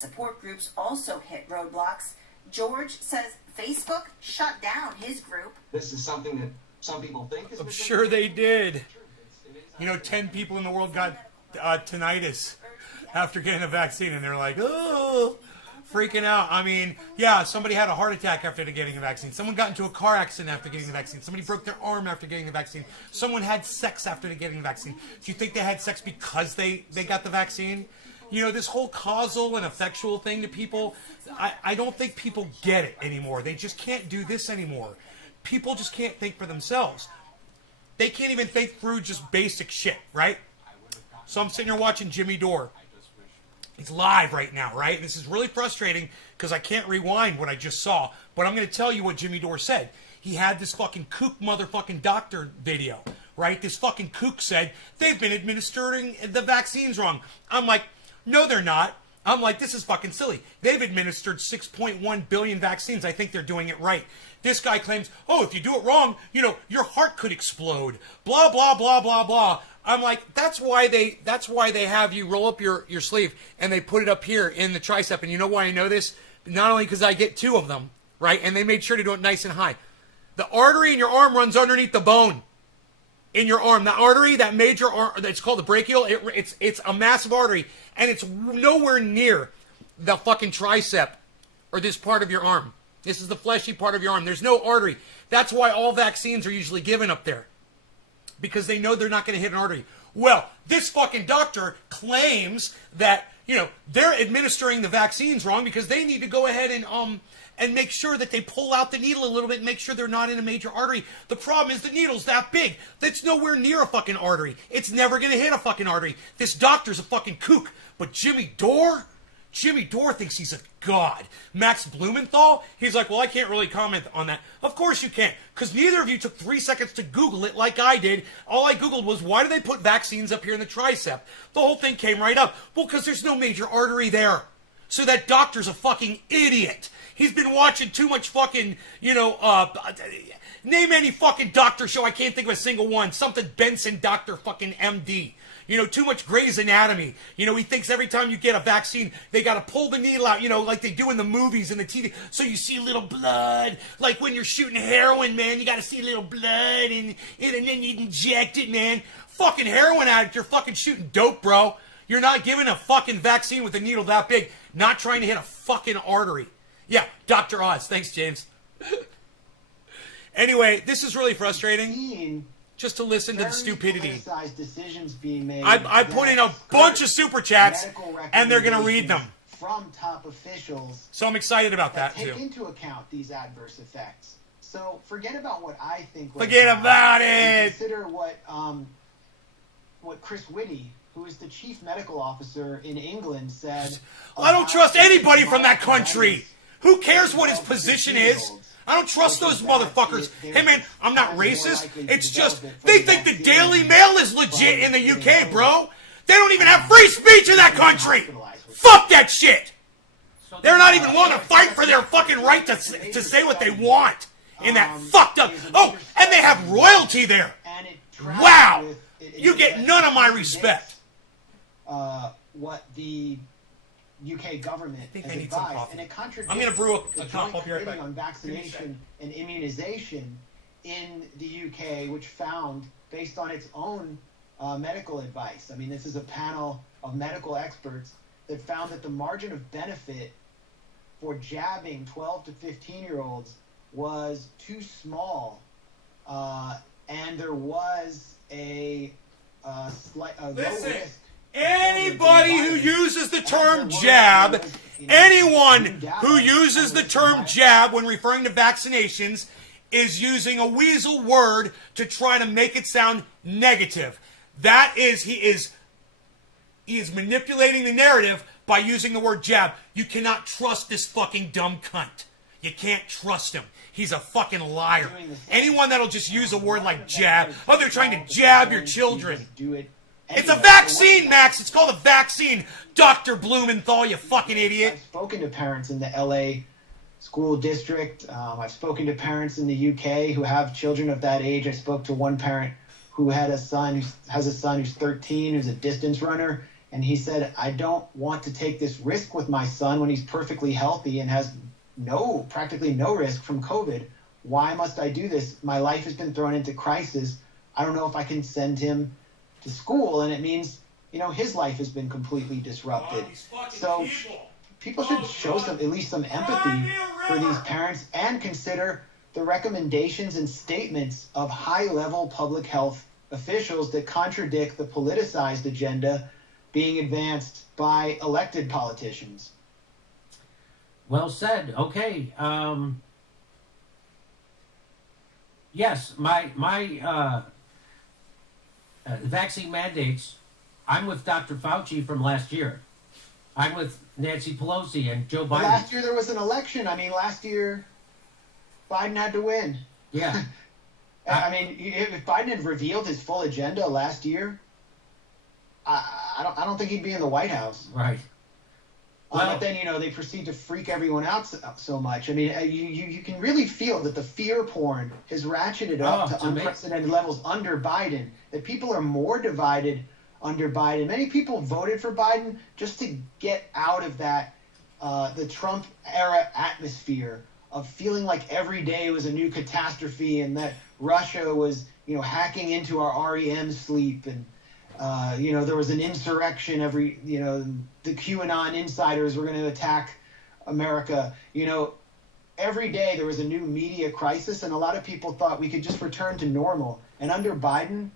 Support groups also hit roadblocks. George says Facebook shut down his group. This is something that some people think is... I'm sure they did. 10 people in the world got tinnitus after getting a vaccine, and they're like, oh, freaking out. I mean, yeah, somebody had a heart attack after getting the vaccine. Someone got into a car accident after getting the vaccine. Somebody broke their arm after getting the vaccine. Someone had sex after getting the vaccine. Do you think they had sex because they got the vaccine? This whole causal and effectual thing to people, I don't think people get it anymore. They just can't do this anymore. People just can't think for themselves. They can't even think through just basic shit, right? So I'm sitting here watching Jimmy Dore. It's live right now, right? This is really frustrating because I can't rewind what I just saw. But I'm going to tell you what Jimmy Dore said. He had this fucking kook motherfucking doctor video, right? This fucking kook said, they've been administering the vaccines wrong. I'm like, no, they're not. I'm like, this is fucking silly. They've administered 6.1 billion vaccines. I think they're doing it right. This guy claims, oh, if you do it wrong, your heart could explode. Blah, blah, blah, blah, blah. I'm like, that's why they have you roll up your sleeve and they put it up here in the tricep. And you know why I know this? Not only because I get 2 of them, right? And they made sure to do it nice and high. The artery in your arm runs underneath the bone. In your arm, the artery, that major arm, it's called the brachial. It's a massive artery, and it's nowhere near the fucking tricep or this part of your arm. This is the fleshy part of your arm. There's no artery. That's why all vaccines are usually given up there, because they know they're not going to hit an artery. Well, this fucking doctor claims that they're administering the vaccines wrong because they need to go ahead and make sure that they pull out the needle a little bit and make sure they're not in a major artery. The problem is the needle's that big. That's nowhere near a fucking artery. It's never going to hit a fucking artery. This doctor's a fucking kook. But Jimmy Dore thinks he's a god. Max Blumenthal, he's like, well, I can't really comment on that. Of course you can't, because neither of you took 3 seconds to Google it like I did. All I Googled was, why do they put vaccines up here in the tricep? The whole thing came right up. Well, because there's no major artery there. So that doctor's a fucking idiot. He's been watching too much fucking, name any fucking doctor show. I can't think of a single one. Something Benson Doctor fucking MD. Too much Grey's Anatomy. He thinks every time you get a vaccine, they got to pull the needle out, like they do in the movies and the TV. So you see little blood. Like when you're shooting heroin, man, you got to see little blood and then you inject it, man. Fucking heroin addict, you're fucking shooting dope, bro. You're not giving a fucking vaccine with a needle that big, not trying to hit a fucking artery. Yeah, Dr. Oz. Thanks, James. Anyway, this is really frustrating. Just to listen to the stupidity. Decisions being made. I put in a bunch of super chats, and they're going to read them. From top officials. So I'm excited about that, too. Take into account these adverse effects. So forget about what I think. Forget about it! Consider what Chris Whitty, who is the chief medical officer in England, said. Well, I don't trust anybody from that country. Who cares what his position is? I don't trust those motherfuckers. Hey, man, I'm not racist. It's just, they think the Daily Mail is legit in the UK, bro. They don't even have free speech in that country. Fuck that shit. They're not even willing to fight for their fucking right to say what they want in that fucked up. Oh, and they have royalty there. Wow. You get none of my respect. What the UK government has advised, and it contradicts I'm going to brew a joint up here on vaccination and immunization in the UK, which found, based on its own medical advice, I mean, this is a panel of medical experts that found that the margin of benefit for jabbing 12 to 15-year-olds was too small, and there was a low risk. Anybody who uses the term jab, anyone who uses the term jab when referring to vaccinations is using a weasel word to try to make it sound negative. That is, he is manipulating the narrative by using the word jab. You cannot trust this fucking dumb cunt. You can't trust him. He's a fucking liar. Anyone that'll just use a word like jab, oh, they're trying to jab your children. It's a vaccine, Max. It's called a vaccine. Dr. Blumenthal, you fucking idiot. I've spoken to parents in the LA school district. I've spoken to parents in the UK who have children of that age. I spoke to one parent who has a son who's 13, who's a distance runner, And he said, I don't want to take this risk with my son when he's perfectly healthy and has practically no risk from COVID. Why must I do this? My life has been thrown into crisis. I don't know if I can send him to school. And it means, his life has been completely disrupted. So people should show at least some empathy for these parents and consider the recommendations and statements of high-level public health officials that contradict the politicized agenda being advanced by elected politicians. Well said. Okay. Yes, my vaccine mandates, I'm with Dr. Fauci from last year. I'm with Nancy Pelosi and Joe Biden. Last year there was an election. Last year Biden had to win. Yeah. If Biden had revealed his full agenda last year, I don't think he'd be in the White House. Right. But then, they proceed to freak everyone out so much. You can really feel that the fear porn has ratcheted up to unprecedented levels under Biden, that people are more divided under Biden. Many people voted for Biden just to get out of that, the Trump era atmosphere of feeling like every day was a new catastrophe and that Russia was, hacking into our REM sleep and, there was an insurrection the QAnon insiders were going to attack America. Every day there was a new media crisis, and a lot of people thought we could just return to normal. And under Biden,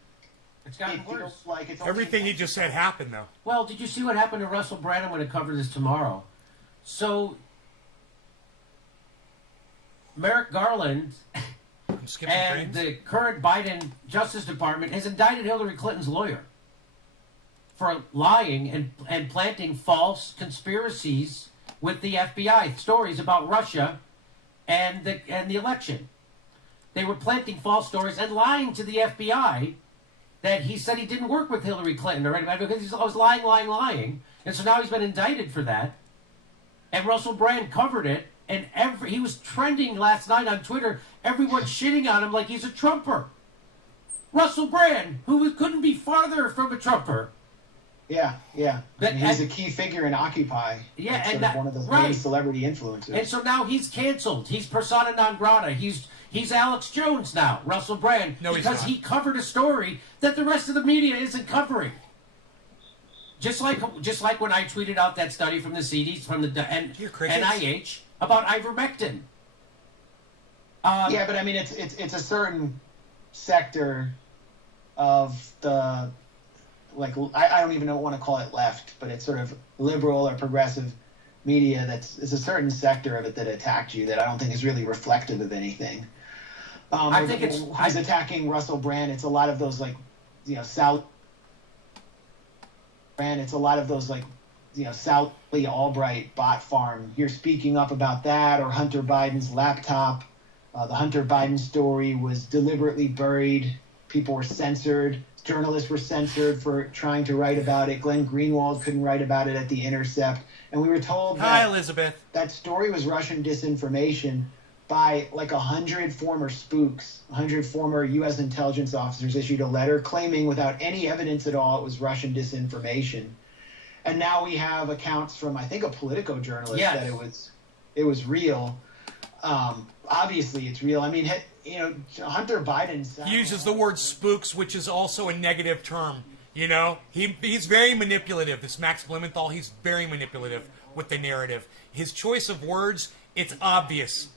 it's gotten worse. Like it's Everything he just said happened, though. Well, did you see what happened to Russell Brand? I'm going to cover this tomorrow. So, Merrick Garland and the current Biden Justice Department has indicted Hillary Clinton's lawyer for lying and planting false conspiracies with the FBI, stories about Russia and the election. They were planting false stories and lying to the FBI that he said he didn't work with Hillary Clinton or anybody because he was lying. And so now he's been indicted for that. And Russell Brand covered it, and he was trending last night on Twitter, everyone shitting on him like he's a Trumper. Russell Brand, who couldn't be farther from a Trumper. Yeah. He's a key figure in Occupy. Yeah, and one of the main celebrity influencers. And so now he's canceled. He's persona non grata. He's Alex Jones now, Russell Brand, because he covered a story that the rest of the media isn't covering. Just like when I tweeted out that study from the CDC, from the NIH about ivermectin. But it's a certain sector of the. I don't even want to call it left, but it's sort of liberal or progressive media it's a certain sector of it that attacked you that I don't think is really reflective of anything. I think who's attacking Russell Brand. It's a lot of those South Brand. It's a lot of those Sally Albright bot farm. You're speaking up about that, or Hunter Biden's laptop. The Hunter Biden story was deliberately buried. People were censored. Journalists were censored for trying to write about it. Glenn Greenwald couldn't write about it at The Intercept. And we were told that story was Russian disinformation by 100 former spooks. 100 former U.S. intelligence officers issued a letter claiming without any evidence at all it was Russian disinformation. And now we have accounts from, I think, a Politico journalist that it was real. Obviously, it's real. Hunter Biden uses the word spooks, which is also a negative term. He's very manipulative. This Max Blumenthal, he's very manipulative with the narrative. His choice of words, it's obvious.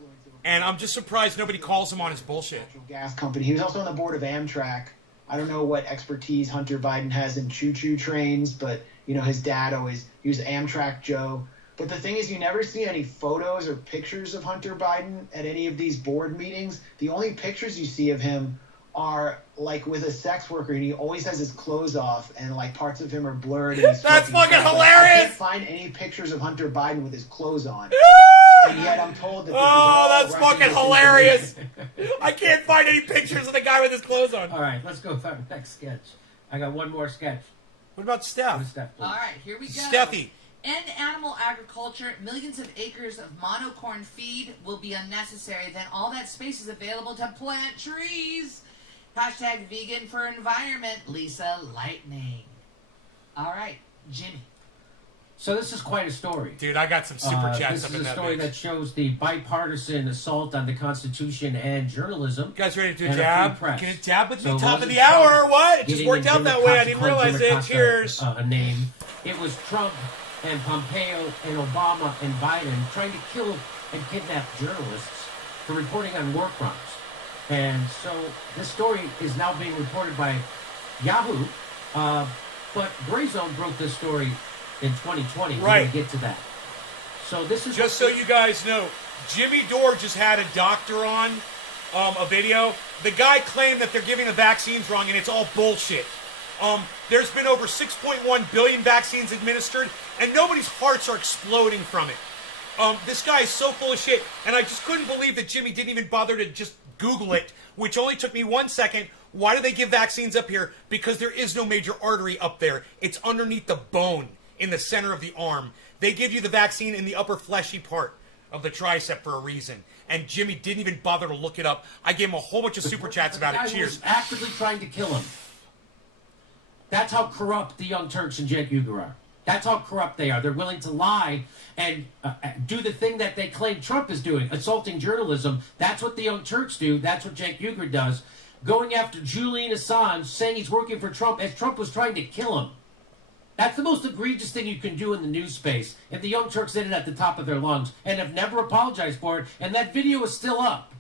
And I'm just surprised nobody calls him on his bullshit. Gas company. He was also on the board of Amtrak. I don't know what expertise Hunter Biden has in choo-choo trains, but, his dad he was Amtrak Joe. But the thing is, you never see any photos or pictures of Hunter Biden at any of these board meetings. The only pictures you see of him are with a sex worker, and he always has his clothes off, and parts of him are blurred. And That's fucking hilarious! I can't find any pictures of Hunter Biden with his clothes on. And yet I'm told that this is all that's Russian fucking hilarious! I can't find any pictures of the guy with his clothes on. All right, let's go with our next sketch. I got one more sketch. What about Steph? All right, here we go. Steffi. End animal agriculture. Millions of acres of monocorn feed will be unnecessary. Then all that space is available to plant trees. Hashtag vegan for environment. Lisa Lightning. All right. Jimmy. So this is quite a story. Dude, I got some super chats up in that This is a story that shows the bipartisan assault on the Constitution and journalism. You guys ready to do a and jab? free press. Can it jab with me So top of it the wasn't hour Trump or what? It just getting worked in out that Jim way. I Acosta, didn't realize Jim it. Acosta, Cheers. A name. It was Trump and Pompeo and Obama and Biden trying to kill and kidnap journalists for reporting on war crimes. And so this story is now being reported by Yahoo, but Grayzone broke this story in 2020. We're going to get to that. So this is just so you guys know, Jimmy Dore just had a doctor on a video. The guy claimed that they're giving the vaccines wrong, and it's all bullshit. There's been over 6.1 billion vaccines administered, and nobody's hearts are exploding from it. This guy is so full of shit, and I just couldn't believe that Jimmy didn't even bother to just Google it, which only took me 1 second. Why do they give vaccines up here? Because there is no major artery up there. It's underneath the bone in the center of the arm. They give you the vaccine in the upper fleshy part of the tricep for a reason. And Jimmy didn't even bother to look it up. I gave him a whole bunch of super chats about it. Cheers. Actively trying to kill him. That's how corrupt the Young Turks and Cenk Uygur are. That's how corrupt they are. They're willing to lie and do the thing that they claim Trump is doing, assaulting journalism. That's what the Young Turks do. That's what Cenk Uygur does. Going after Julian Assange, saying he's working for Trump as Trump was trying to kill him. That's the most egregious thing you can do in the news space. And the Young Turks did it at the top of their lungs and have never apologized for it. And that video is still up.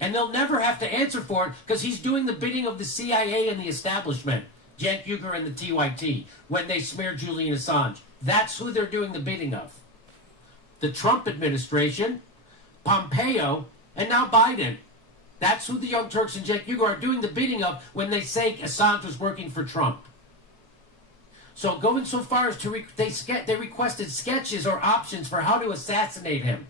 And they'll never have to answer for it because he's doing the bidding of the CIA and the establishment, Cenk Uygur and the TYT, when they smear Julian Assange. That's who they're doing the bidding of. The Trump administration, Pompeo, and now Biden. That's who the Young Turks and Cenk Uygur are doing the bidding of when they say Assange was working for Trump. So going so far as to they requested sketches or options for how to assassinate him.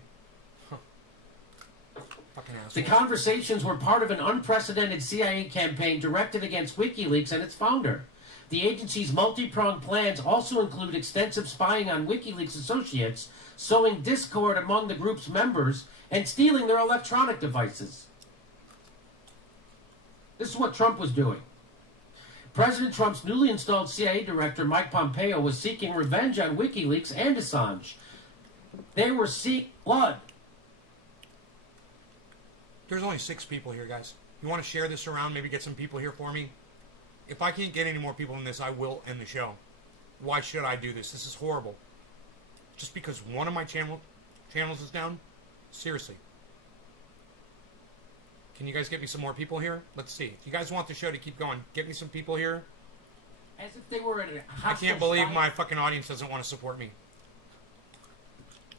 The conversations were part of an unprecedented CIA campaign directed against WikiLeaks and its founder. The agency's multi-pronged plans also include extensive spying on WikiLeaks associates, sowing discord among the group's members, and stealing their electronic devices. This is what Trump was doing. President Trump's newly installed CIA director, Mike Pompeo, was seeking revenge on WikiLeaks and Assange. They were seeking blood. There's only 6 people here, guys. You want to share this around, maybe get some people here for me? If I can't get any more people in this, I will end the show. Why should I do this? This is horrible. Just because one of my channels is down? Seriously. Can you guys get me some more people here? Let's see. If you guys want the show to keep going, get me some people here. As if they were in a hostile I can't believe my fucking audience doesn't want to support me.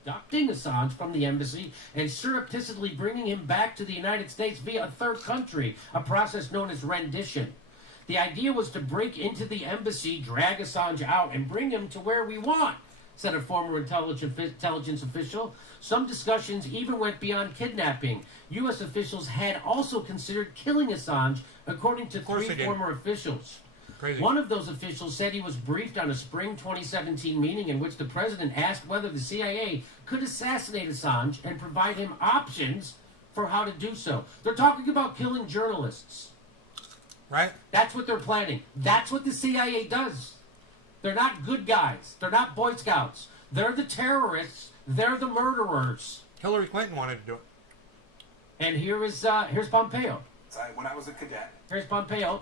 Abducting Assange from the embassy and surreptitiously bringing him back to the United States via a third country, a process known as rendition. The idea was to break into the embassy, drag Assange out, and bring him to where we want, said a former intelligence official. Some discussions even went beyond kidnapping. U.S. officials had also considered killing Assange, according to 3 former officials. Crazy. One of those officials said he was briefed on a spring 2017 meeting in which the president asked whether the CIA could assassinate Assange and provide him options for how to do so. They're talking about killing journalists. Right? That's what they're planning. That's what the CIA does. They're not good guys. They're not Boy Scouts. They're the terrorists. They're the murderers. Hillary Clinton wanted to do it. And here's Pompeo. When I was a cadet. Here's Pompeo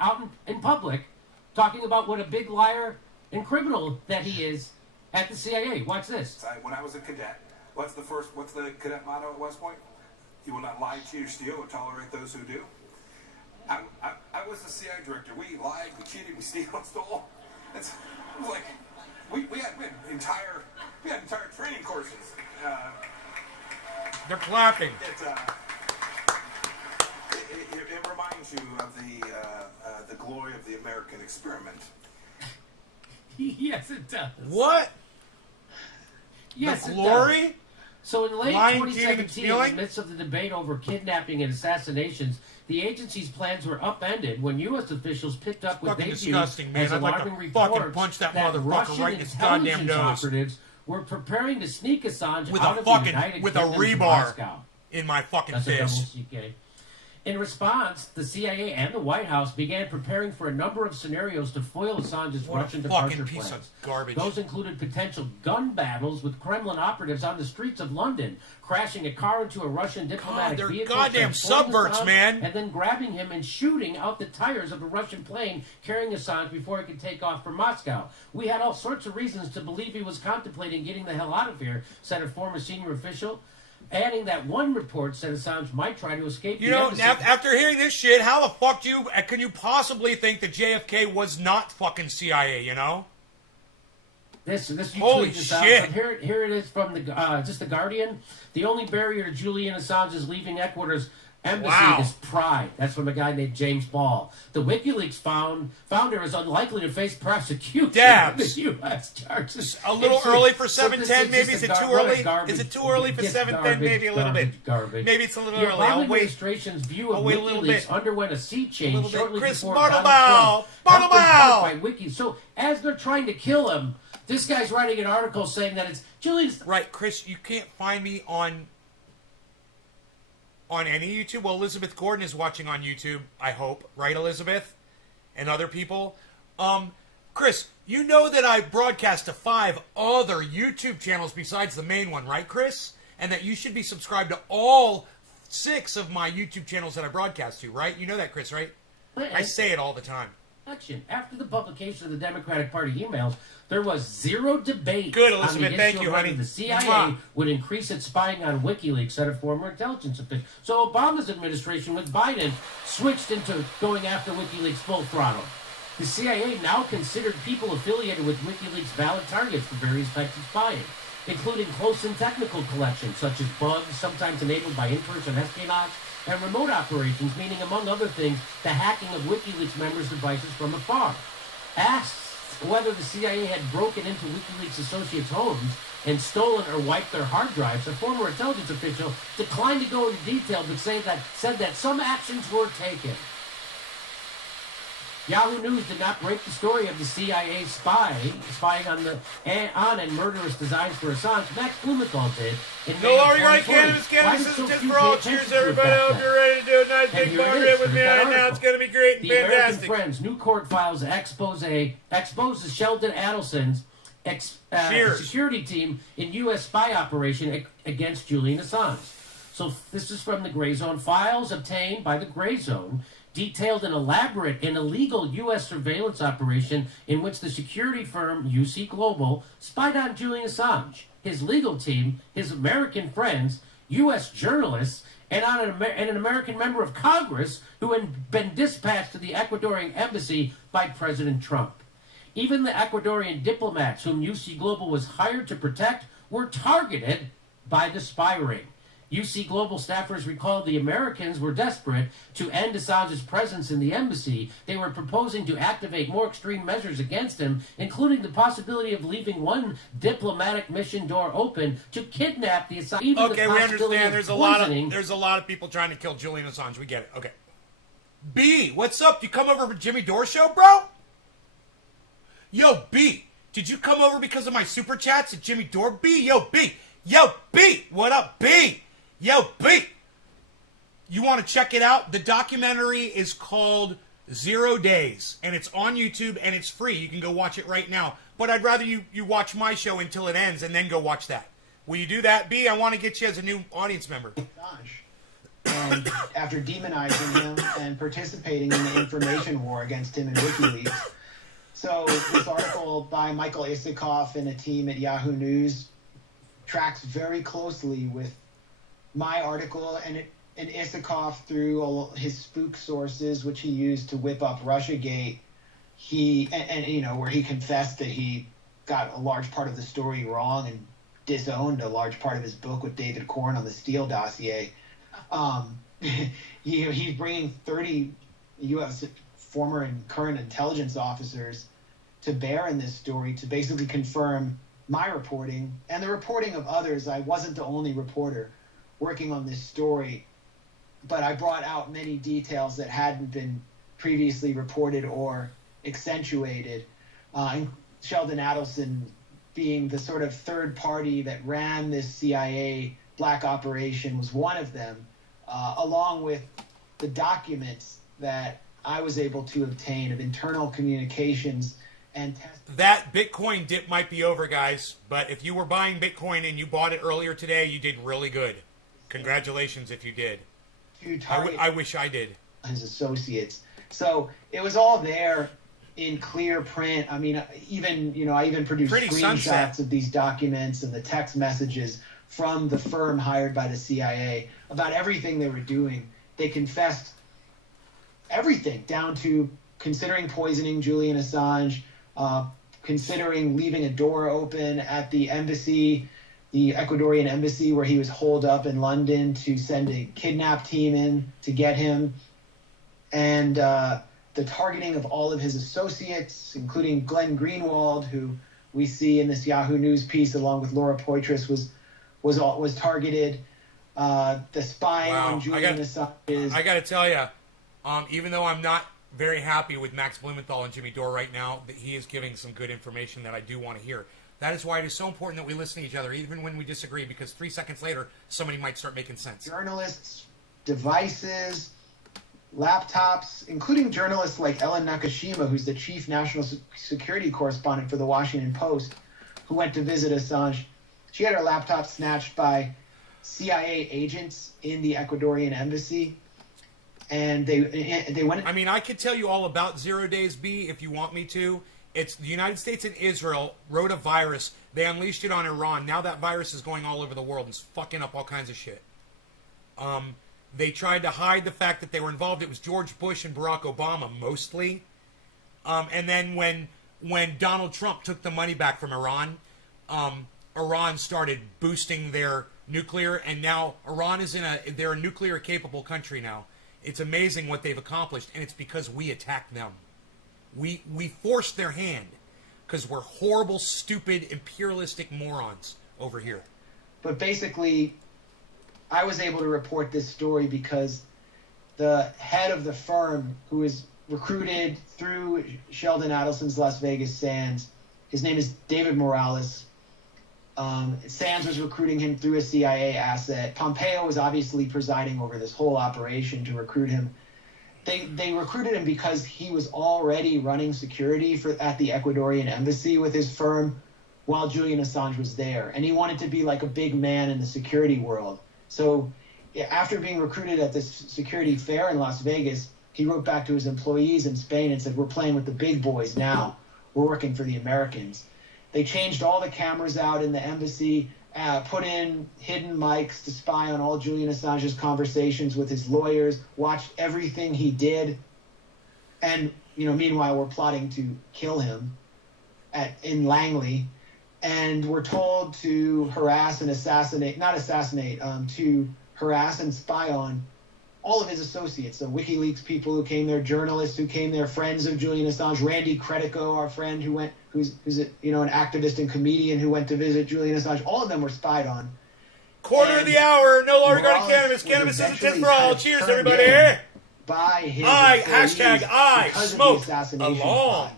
out in public talking about what a big liar and criminal that he is at the CIA. Watch this. When I was a cadet, what's the cadet motto at West Point? You will not lie, cheat, or steal, or tolerate those who do. I was the CIA director. We lied, we cheated, we stole. It was like we had entire training courses. They're clapping. It reminds you of the glory of the American experiment. Yes, it does. What? Yes, the glory? It does. So in late 2017, in the midst of the debate over kidnapping and assassinations, the agency's plans were upended when U.S. officials picked up what they viewed as alarming reports that Russian intelligence operatives were preparing to sneak Assange out of the United Kingdom to Moscow. In my fucking That's face. A double CK. In response, the CIA and the White House began preparing for a number of scenarios to foil Assange's Russian departure piece plans. of garbage. Those included potential gun battles with Kremlin operatives on the streets of London, crashing a car into a Russian diplomatic they're vehicle, goddamn subverts, Assange, man. and then grabbing him and shooting out the tires of a Russian plane carrying Assange before he could take off for Moscow. We had all sorts of reasons to believe he was contemplating getting the hell out of here, said a former senior official. Adding that one report said Assange might try to escape. You know, after hearing this shit, how the fuck can you possibly think that JFK was not fucking CIA? You know. This you holy tweet this shit! Out. Here it is from the just the Guardian. The only barrier to Julian Assange's leaving Ecuador's embassy is pride. That's from a guy named James Ball. The WikiLeaks founder is unlikely to face prosecution in the U.S. charges. A little early for 710, maybe? Is it too early? Is it too early for 710? Maybe a little bit. Garbage. Maybe it's a little the early. I'll wait. Administration's view of wait a little WikiLeaks bit. underwent a sea change shortly Chris before Bartlebow! Donald Trump by Wiki. So as they're trying to kill him, this guy's writing an article saying that it's Julian's. Right, Chris, you can't find me on any YouTube. Well, Elizabeth Gordon is watching on YouTube, I hope. Right, Elizabeth? And other people. Chris, you know that I broadcast to 5 other YouTube channels besides the main one, right, Chris? And that you should be subscribed to all 6 of my YouTube channels that I broadcast to, right? You know that, Chris, right? I say it all the time. After the publication of the Democratic Party emails, there was zero debate Good, Elizabeth. on the Thank issue you, of whether honey. the CIA would increase its spying on WikiLeaks, said a former intelligence official. So Obama's administration, with Biden, switched into going after WikiLeaks full throttle. The CIA now considered people affiliated with WikiLeaks valid targets for various types of spying, including close and technical collections, such as bugs, sometimes enabled by in-person espionage, and remote operations, meaning, among other things, the hacking of WikiLeaks members' devices from afar. Asked whether the CIA had broken into WikiLeaks associates' homes and stolen or wiped their hard drives, a former intelligence official declined to go into detail, but said that some actions were taken. Yahoo News did not break the story of the CIA spying on and murderous designs for Assange. Max Blumenthal did. No longer right, cannabis is just for all. Cheers, everybody. I hope you're ready to do a nice big margarita with me right now. It's going to be great and fantastic. American Friends, new court files exposes Sheldon Adelson's security team in U.S. spy operation against Julian Assange. So this is from the Gray Zone. Files obtained by the Gray Zone detailed an elaborate and illegal U.S. surveillance operation in which the security firm UC Global spied on Julian Assange, his legal team, his American friends, U.S. journalists, and on an American member of Congress who had been dispatched to the Ecuadorian embassy by President Trump. Even the Ecuadorian diplomats whom UC Global was hired to protect were targeted by the spy ring. UC Global staffers recalled the Americans were desperate to end Assange's presence in the embassy. They were proposing to activate more extreme measures against him, including the possibility of leaving one diplomatic mission door open to kidnap the Assange. Okay, we understand. There's a lot of people trying to kill Julian Assange. We get it. Okay. B, what's up? You come over for Jimmy Dore show, bro? Yo, B, did you come over because of my super chats at Jimmy Dore? B, yo, B. Yo, B, what up, B? Yo, B! You want to check it out? The documentary is called 0 Days, and it's on YouTube, and it's free. You can go watch it right now. But I'd rather you watch my show until it ends, and then go watch that. Will you do that, B? I want to get you as a new audience member. And after demonizing him and participating in the information war against him in WikiLeaks. So this article by Michael Isikoff and a team at Yahoo News tracks very closely with my article, and Isikoff, through all his spook sources, which he used to whip up Russiagate, where he confessed that he got a large part of the story wrong and disowned a large part of his book with David Korn on the Steele dossier. He's bringing 30 U.S. former and current intelligence officers to bear in this story to basically confirm my reporting and the reporting of others. I wasn't the only reporter working on this story, but I brought out many details that hadn't been previously reported or accentuated. And Sheldon Adelson being the sort of third party that ran this CIA black operation was one of them, along with the documents that I was able to obtain of internal communications and that Bitcoin dip might be over, guys. But if you were buying Bitcoin and you bought it earlier today, you did really good. Congratulations if you did. I wish I did. His associates. So it was all there in clear print. I mean, I even produced screenshots of these documents and the text messages from the firm hired by the CIA about everything they were doing. They confessed everything, down to considering poisoning Julian Assange, considering leaving a door open at the embassy, the Ecuadorian embassy, where he was holed up in London, to send a kidnap team in to get him, and the targeting of all of his associates, including Glenn Greenwald, who we see in this Yahoo News piece along with Laura Poitras was targeted. The spying on Julian Assange. I got to tell you, even though I'm not very happy with Max Blumenthal and Jimmy Dore right now, that he is giving some good information that I do want to hear. That is why it is so important that we listen to each other, even when we disagree, because 3 seconds later, somebody might start making sense. Journalists, devices, laptops, including journalists like Ellen Nakashima, who's the chief national security correspondent for the Washington Post, who went to visit Assange. She had her laptop snatched by CIA agents in the Ecuadorian embassy. And they went... I mean, I could tell you all about 0 Days B if you want me to. It's the United States and Israel wrote a virus. They unleashed it on Iran. Now that virus is going all over the world and is fucking up all kinds of shit. They tried to hide the fact that they were involved. It was George Bush and Barack Obama mostly. And then when Donald Trump took the money back from Iran, Iran started boosting their nuclear, and now Iran is they're a nuclear capable country now. It's amazing what they've accomplished, and it's because we attacked them. We forced their hand because we're horrible, stupid, imperialistic morons over here. But basically, I was able to report this story because the head of the firm, who was recruited through Sheldon Adelson's Las Vegas Sands, his name is David Morales. Sands was recruiting him through a CIA asset. Pompeo was obviously presiding over this whole operation to recruit him. They recruited him because he was already running security at the Ecuadorian embassy with his firm while Julian Assange was there. And he wanted to be like a big man in the security world. So after being recruited at this security fair in Las Vegas, he wrote back to his employees in Spain and said, "We're playing with the big boys now. We're working for the Americans." They changed all the cameras out in the embassy, put in hidden mics to spy on all Julian Assange's conversations with his lawyers, watched everything he did. And, meanwhile, we're plotting to kill him in Langley. And we're told to harass and to harass and spy on all of his associates. So WikiLeaks people who came there, journalists who came there, friends of Julian Assange, Randy Credico, our friend who's an activist and comedian who went to visit Julian Assange. All of them were spied on. Quarter of the hour, no longer going to cannabis. Cannabis is a tip for all. Cheers, everybody. By his hashtag I smoke along.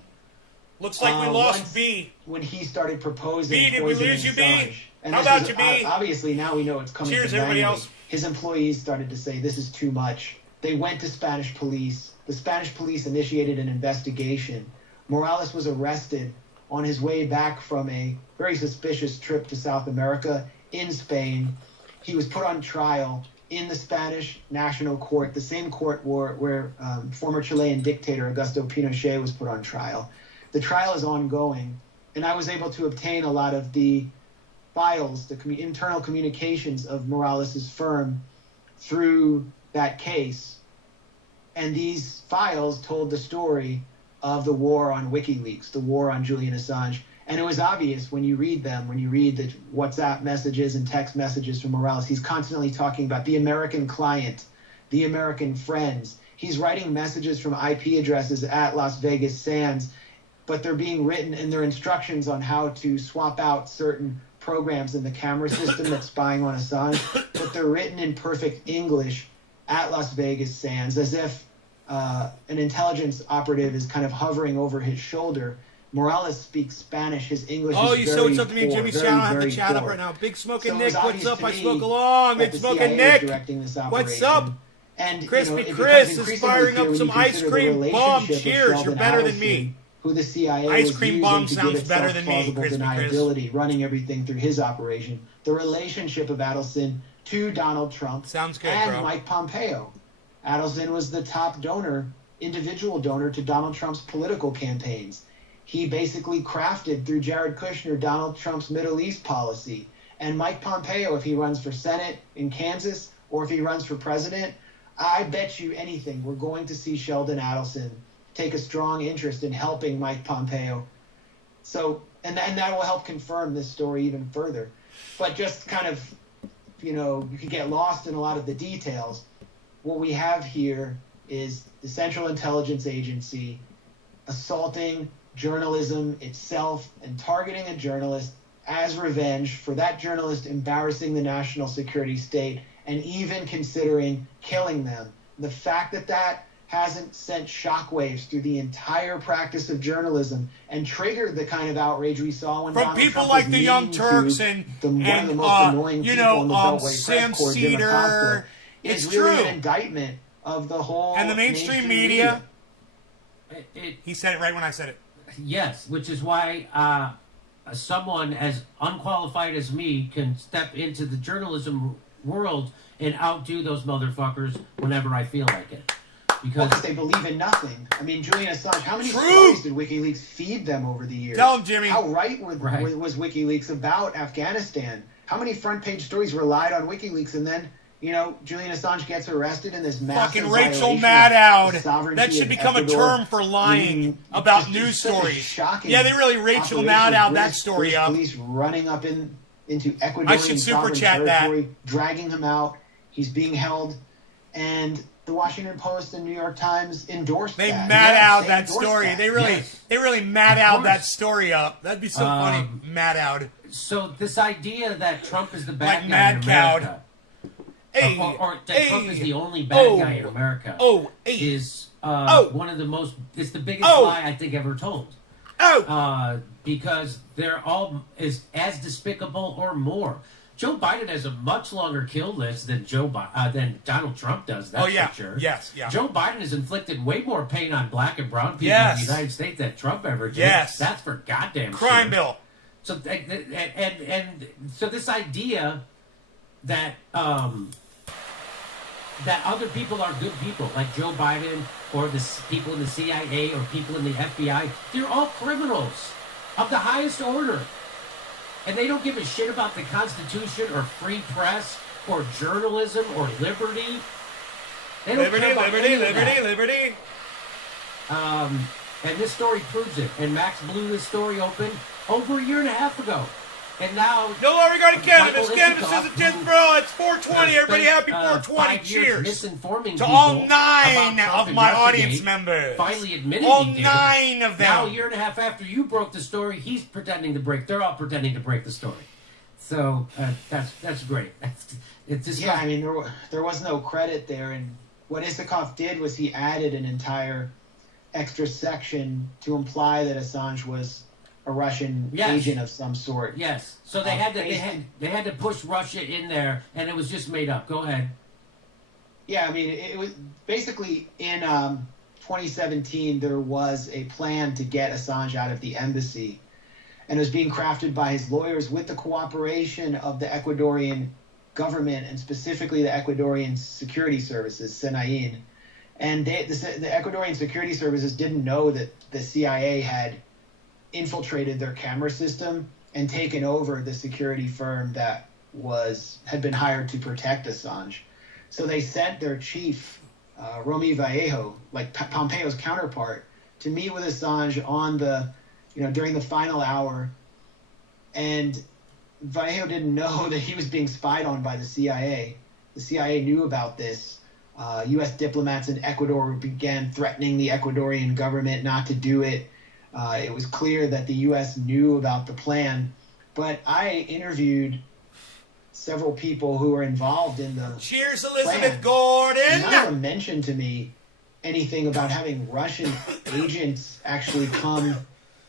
Looks like we lost B. When he started proposing B, did we lose you, Assange. B? And how about you, B? Obviously, now we know it's coming. Cheers, to everybody Langley. else. His employees started to say, this is too much. They went to Spanish police. The Spanish police initiated an investigation. Morales was arrested on his way back from a very suspicious trip to South America in Spain. He was put on trial in the Spanish National Court, the same court where former Chilean dictator Augusto Pinochet was put on trial. The trial is ongoing, and I was able to obtain a lot of the files, the internal communications of Morales' firm through that case. And these files told the story of the war on WikiLeaks, the war on Julian Assange. And it was obvious when you read them, when you read the WhatsApp messages and text messages from Morales, he's constantly talking about the American client, the American friends. He's writing messages from IP addresses at Las Vegas Sands, but they're being written in their instructions on how to swap out certain programs in the camera system that's spying on Assange, but they're written in perfect English at Las Vegas Sands, as if an intelligence operative is kind of hovering over his shoulder. Morales speaks Spanish. His English is you very saw what's up to me and Jimmy's channel. I have the chat up right now. Big Smoking Nick, what's up? I smoke along. Big Smoking Nick, what's up? And Crispy it Chris becomes is increasingly firing clear up when some you ice consider the cream bomb. relationship of Cheers, you're Sheldon better than Adelson, me. who the CIA Ice was cream using bomb to sounds give better itself than me, plausible Crispy Chris. deniability, running everything through his operation. The relationship of Adelson to Donald Trump Sounds good, and bro. Mike Pompeo. Adelson was the top donor, individual donor to Donald Trump's political campaigns. He basically crafted, through Jared Kushner, Donald Trump's Middle East policy. And Mike Pompeo, if he runs for Senate in Kansas or if he runs for president, I bet you anything we're going to see Sheldon Adelson take a strong interest in helping Mike Pompeo. So, and that will help confirm this story even further. But just kind of, you could get lost in a lot of the details. What we have here is the Central Intelligence Agency assaulting journalism itself and targeting a journalist as revenge for that journalist embarrassing the national security state and even considering killing them. The fact that hasn't sent shockwaves through the entire practice of journalism and triggered the kind of outrage we saw when From Donald people Trump like was the Young meeting Turks to and one of the most annoying people in the Beltway Sam press corps, Jim Acosta, Cedar. is It's really true. an indictment of the whole And the mainstream media. It, He said it right when I said it. yes, which is why someone as unqualified as me can step into the journalism world and outdo those motherfuckers whenever I feel like it. Because they believe in nothing. I mean, Julian Assange, how many True. stories did WikiLeaks feed them over the years? Tell him, Jimmy. How right was Right. WikiLeaks about Afghanistan? How many front page stories relied on WikiLeaks? And then, Julian Assange gets arrested in this massive Fucking Rachel violation of the Maddow. sovereignty That should of become a Ecuador. term for lying Mm, about just news such a stories. shocking Yeah, they really Rachel operation Maddow of that British story up. Police running up into Ecuadorian I should super sovereign chat that. territory, dragging him out. He's being held, and the Washington Post and New York Times endorsed They that. mad Yes, out they that endorsed story. that. They really mad Of out course. that story up. That'd be so funny. Mad out. so this idea that Trump is the bad Like guy Mad in Cowed. America, Hey, or that hey, Trump is the only bad oh, guy in America, hey, is oh, one of the most. It's the biggest oh, lie I think ever told. Because they're all as despicable or more. Joe Biden has a much longer kill list than than Donald Trump does. That's for sure. Yes, yeah. Joe Biden has inflicted way more pain on black and brown people Yes. in the United States than Trump ever did. Yes. That's for goddamn Crime sure. bill. So and so this idea that that other people are good people, like Joe Biden or the people in the CIA or people in the FBI, they're all criminals of the highest order. And they don't give a shit about the Constitution or free press or journalism or liberty. They don't care about any of that. Liberty. And this story proves it. And Max blew this story open over a year and a half ago. And now... No law regarding cannabis. Michael Cannabis Isikoff, is a 10th, bro. It's 420. Everybody happy 420. 5 years Cheers. misinforming To people all 9 about Trump of and my Russiagate, audience members. Finally admitted All he did. 9 of them. Now, a year and a half after you broke the story, he's pretending to break. They're all pretending to break the story. So that's great. It's just Yeah, I mean, there was no credit there. And what Isikoff did was he added an entire extra section to imply that Assange was a Russian agent of some sort. Yes. So they had to push Russia in there, and it was just made up. Go ahead. Yeah, I mean, it was basically in 2017 there was a plan to get Assange out of the embassy, and it was being crafted by his lawyers with the cooperation of the Ecuadorian government and specifically the Ecuadorian security services, SENAIN. And the Ecuadorian security services didn't know that the CIA had infiltrated their camera system and taken over the security firm that had been hired to protect Assange. So they sent their chief, Romy Vallejo, like Pompeo's counterpart, to meet with Assange during the final hour. And Vallejo didn't know that he was being spied on by the CIA. The CIA knew about this. U.S. diplomats in Ecuador began threatening the Ecuadorian government not to do it. It was clear that the U.S. knew about the plan. But I interviewed several people who were involved in the Cheers, Elizabeth plan. Gordon. None of them mentioned to me anything about having Russian agents actually come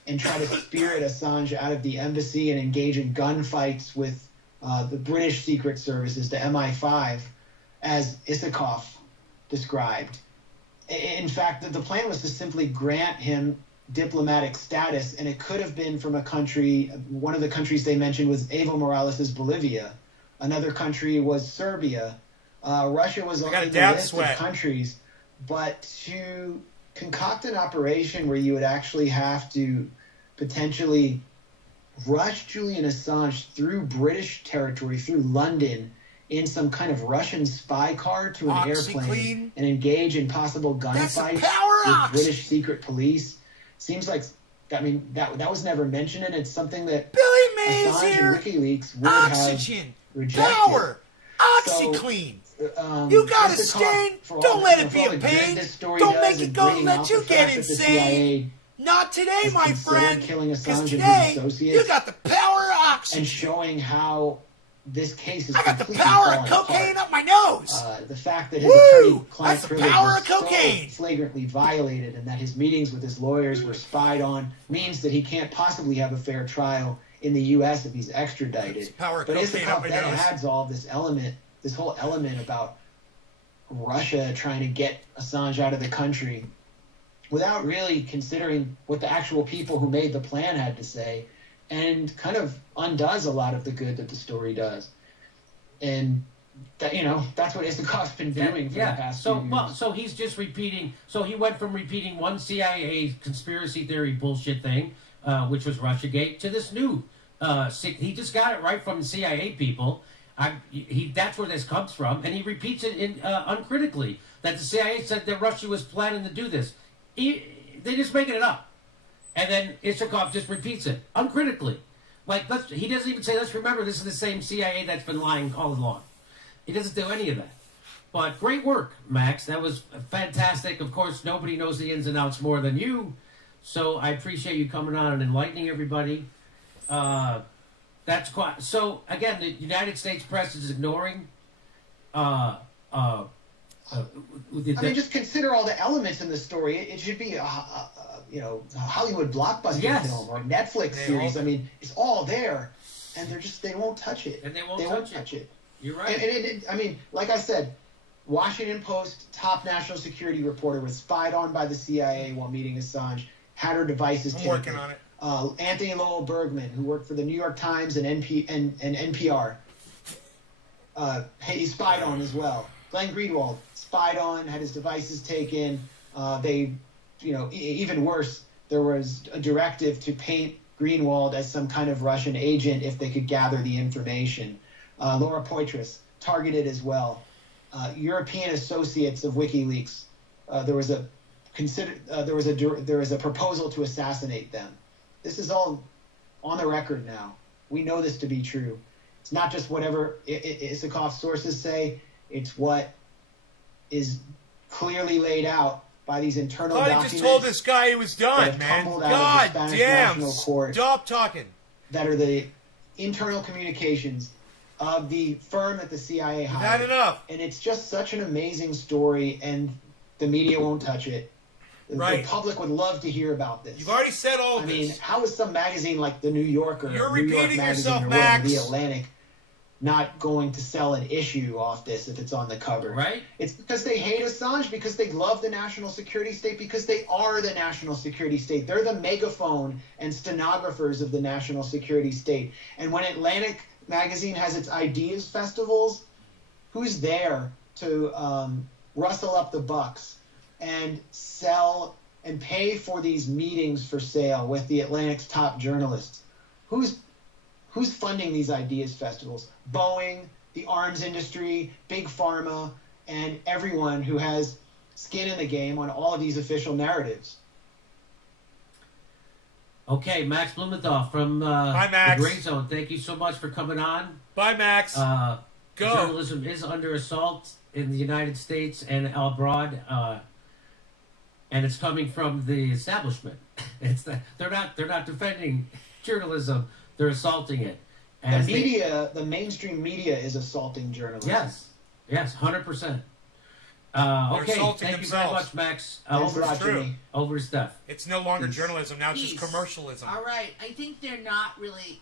and try to spirit Assange out of the embassy and engage in gunfights with the British Secret Services, the MI5, as Isikoff described. In fact, the plan was to simply grant him diplomatic status, and it could have been from a country. One of the countries they mentioned was Evo Morales' Bolivia. Another country was Serbia. Russia was on the list of countries, but to concoct an operation where you would actually have to potentially rush Julian Assange through British territory, through London, in some kind of Russian spy car to an airplane and engage in possible gunfights with British secret police seems like, I mean, that was never mentioned, and it's something that Assange and WikiLeaks would have rejected. Power! OxyClean! You got a stain? Don't let it be a pain. Don't make it go and let you get insane. Not today, my friend. Because today, you got the power of oxygen. And showing how this case is I got the power of cocaine up my nose. The fact that his attorney-client privilege was so flagrantly violated, and that his meetings with his lawyers were spied on, means that he can't possibly have a fair trial in the U.S. if he's extradited. But Isikoff then adds all this element, this whole element about Russia trying to get Assange out of the country without really considering what the actual people who made the plan had to say, and kind of undoes a lot of the good that the story does. And that, that's what Isikoff's been doing for the past few years. Well, so he's just repeating. So he went from repeating one CIA conspiracy theory bullshit thing, which was Russiagate, to this new. He just got it right from the CIA people. That's where this comes from, and he repeats it uncritically that the CIA said that Russia was planning to do this. They're just making it up. And then Isikoff just repeats it uncritically. He doesn't even say, let's remember this is the same CIA that's been lying all along. He doesn't do any of that. But great work, Max. That was fantastic. Of course, nobody knows the ins and outs more than you. So I appreciate you coming on and enlightening everybody. That's quite... So, again, the United States press is ignoring... just consider all the elements in the story. It should be a Hollywood blockbuster film or Netflix series. It's all there, and they won't touch it. And they won't touch it. You're right. And like I said, Washington Post top national security reporter was spied on by the CIA while meeting Assange, had her devices taken. I'm working on it. Anthony Lowell Bergman, who worked for the New York Times and NPR, he spied on as well. Glenn Greenwald spied on, had his devices taken. Even worse, there was a directive to paint Greenwald as some kind of Russian agent if they could gather the information. Laura Poitras targeted as well. European associates of WikiLeaks. There was a proposal to assassinate them. This is all on the record now. We know this to be true. It's not just whatever Isikoff's sources say. It's what is clearly laid out by these internal documents. I just told this guy he was done, man. God damn! Stop talking. That are the internal communications of the firm that the CIA hired. Not enough. And it's just such an amazing story, and the media won't touch it. Right. The public would love to hear about this. You've already said all of this. How is some magazine like the New Yorker, You're New York repeating Magazine, yourself, or Max. The Atlantic not going to sell an issue off this if it's on the cover? Right. It's because they hate Assange, because they love the national security state, because they are the national security state. They're the megaphone and stenographers of the national security state. And when Atlantic Magazine has its ideas festivals, who's there to rustle up the bucks and sell and pay for these meetings for sale with the Atlantic's top journalists? Who's funding these ideas festivals? Boeing, the arms industry, Big Pharma, and everyone who has skin in the game on all of these official narratives. Okay, Max Blumenthal from Bye, Max. the Gray Zone. Thank you so much for coming on. Bye, Max. Go. Journalism is under assault in the United States and abroad, and it's coming from the establishment. They're not defending journalism; they're assaulting it. The mainstream media is assaulting journalism. Yes, 100%. Okay, assaulting thank you themselves. very much, Max. Thanks a lot, true. Jimmy. Over stuff. It's no longer journalism. Now it's just Peace. commercialism. All right. I think they're not really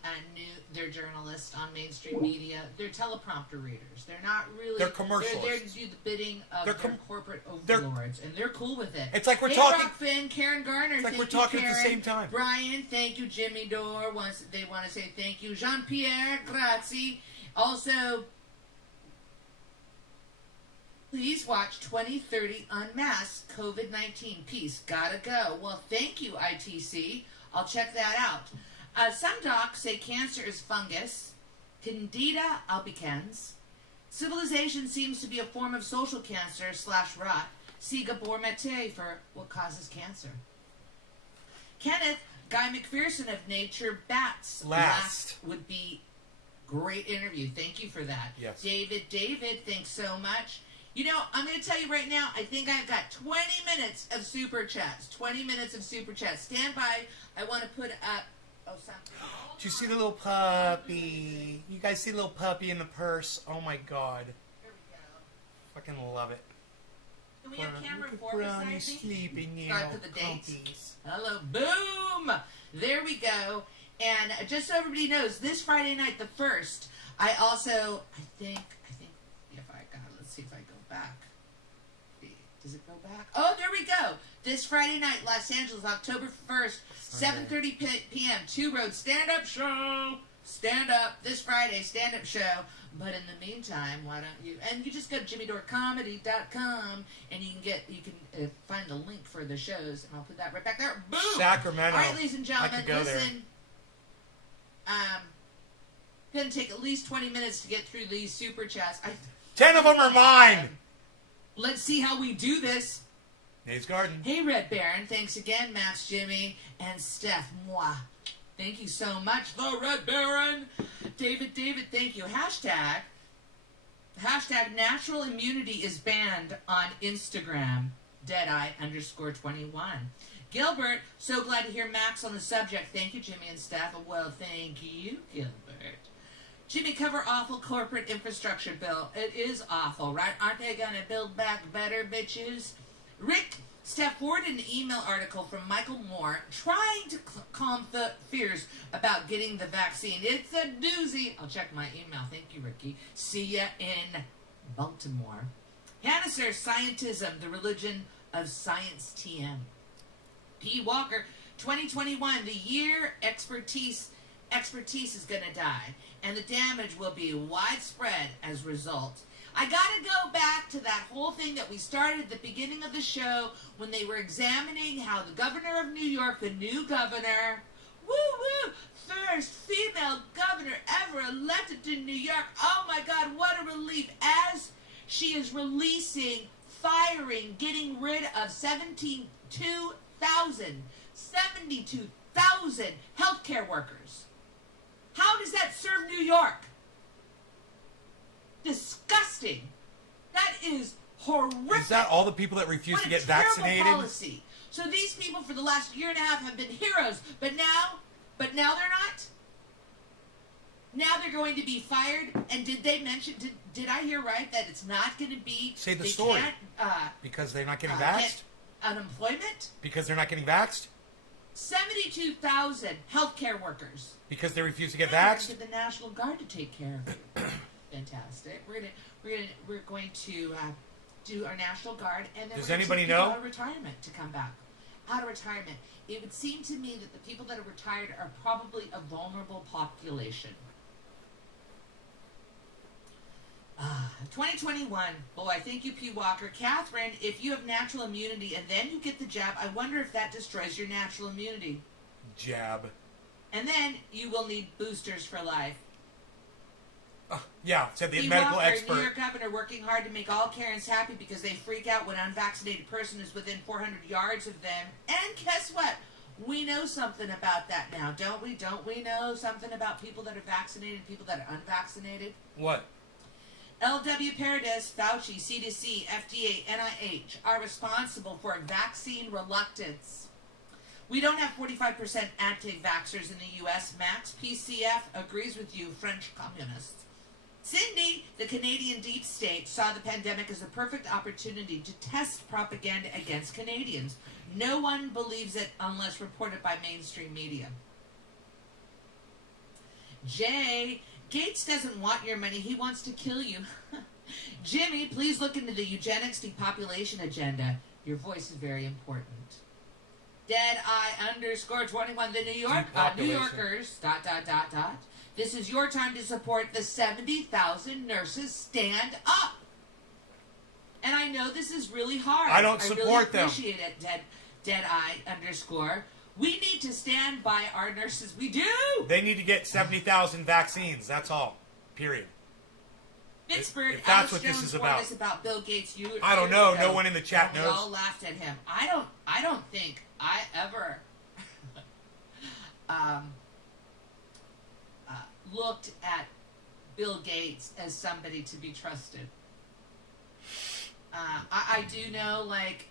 they're journalists on mainstream media. They're teleprompter readers. They're not really. They're commercialists. They're there to do the bidding of their corporate overlords, and they're cool with it. It's like we're hey, talking. Rockfin, Karen Garner. It's like thank we're you, talking Karen. at the same time. Brian, thank you. Jimmy Dore they want to say thank you. Jean-Pierre, grazie. Also, please watch 2030 Unmasked COVID-19. Peace. Gotta go. Well, thank you, ITC. I'll check that out. Some docs say cancer is fungus. Candida albicans. Civilization seems to be a form of social cancer / rot. See Gabor Mate for what causes cancer. Kenneth, Guy McPherson of Nature Bats. Last would be great interview. Thank you for that. Yes. David, thanks so much. You know, I'm going to tell you right now, I think I've got 20 minutes of super chats. 20 minutes of super chats. Stand by. I want to put up... Oh, something. Do you see the little puppy? You guys see the little puppy in the purse? Oh, my God. Here we go. Fucking love it. Do we have camera Look at 4 Brownie beside me? sleeping Gotta now. put the dates. Puppies. Hello. Boom! There we go. And just so everybody knows, this Friday night, the 1st, I think, if I got it, let's see if I go back. Does it go back? Oh, there we go. This Friday night, Los Angeles, October 1st, 7:30 p.m., Two Road stand-up show. Stand up this Friday, stand-up show. But in the meantime, why don't you? And you just go to jimmydorecomedy.com and you can find the link for the shows, and I'll put that right back there. Boom. Sacramento. All right, ladies and gentlemen, I could go listen. Gonna take at least 20 minutes to get through these super chats. 10 of them are mine. Let's see how we do this. Nate's Garden. Hey, Red Baron. Thanks again, Max, Jimmy, and Steph. Mwah. Thank you so much, the Red Baron. David, thank you. Hashtag natural immunity is banned on Instagram. Deadeye_21. Gilbert, so glad to hear Max on the subject. Thank you, Jimmy and Steph. Well, thank you, Gilbert. Jimmy, cover awful corporate infrastructure bill. It is awful, right? Aren't they going to build back better, bitches? Rick, step forward an email article from Michael Moore trying to calm the fears about getting the vaccine. It's a doozy. I'll check my email. Thank you, Ricky. See ya in Baltimore. Hannah, sir, scientism, the religion of science TM. P. Walker, 2021, the year expertise is going to die, and the damage will be widespread as a result. I got to go back to that whole thing that we started at the beginning of the show when they were examining how the governor of New York, the new governor, first female governor ever elected to New York. Oh my God, what a relief. As she is firing, getting rid of 72,000 healthcare workers. How does that serve New York? Disgusting. That is horrific. Is that all the people that refuse to get vaccinated? Policy. So these people for the last year and a half have been heroes, but now they're not. Now they're going to be fired. And did they mention? Did I hear right that it's not going to be? Say the story. Because they're not getting vaxxed. Unemployment. Because they're not getting vaxxed. 72,000 healthcare workers. Because they refuse to get vaxxed. Get the National Guard to take care of it. Fantastic. We're going to do our National Guard, and then does we're anybody people know? Out of retirement to come back. Out of retirement. It would seem to me that the people that are retired are probably a vulnerable population. 2021. Boy, thank you, P. Walker. Catherine, if you have natural immunity and then you get the jab, I wonder if that destroys your natural immunity. Jab. And then you will need boosters for life. Yeah, said the P. medical Walker, expert. New York governor working hard to make all Karens happy because they freak out when an unvaccinated person is within 400 yards of them. And guess what? We know something about that now, don't we? Don't we know something about people that are vaccinated and people that are unvaccinated? What? L.W. Paradis, Fauci, CDC, FDA, NIH are responsible for vaccine reluctance. We don't have 45% anti-vaxxers in the U.S. Max PCF agrees with you, French communists. Cindy, the The Canadian deep state saw the pandemic as a perfect opportunity to test propaganda against Canadians. No one believes it unless reported by mainstream media. Jay, Gates doesn't want your money. He wants to kill you. Jimmy, please look into the eugenics depopulation agenda. Your voice is very important. Deadeye_21. The New Yorkers, ... This is your time to support the 70,000 nurses. Stand up. And I know this is really hard. I don't support them. I really appreciate it, Deadeye_. We need to stand by our nurses. We do. They need to get 70,000 vaccines. That's all. Period. Pittsburgh, if that's what this is about Bill Gates. I don't know. No one in the chat knows. We all laughed at him. I don't think I ever looked at Bill Gates as somebody to be trusted. I do know, like,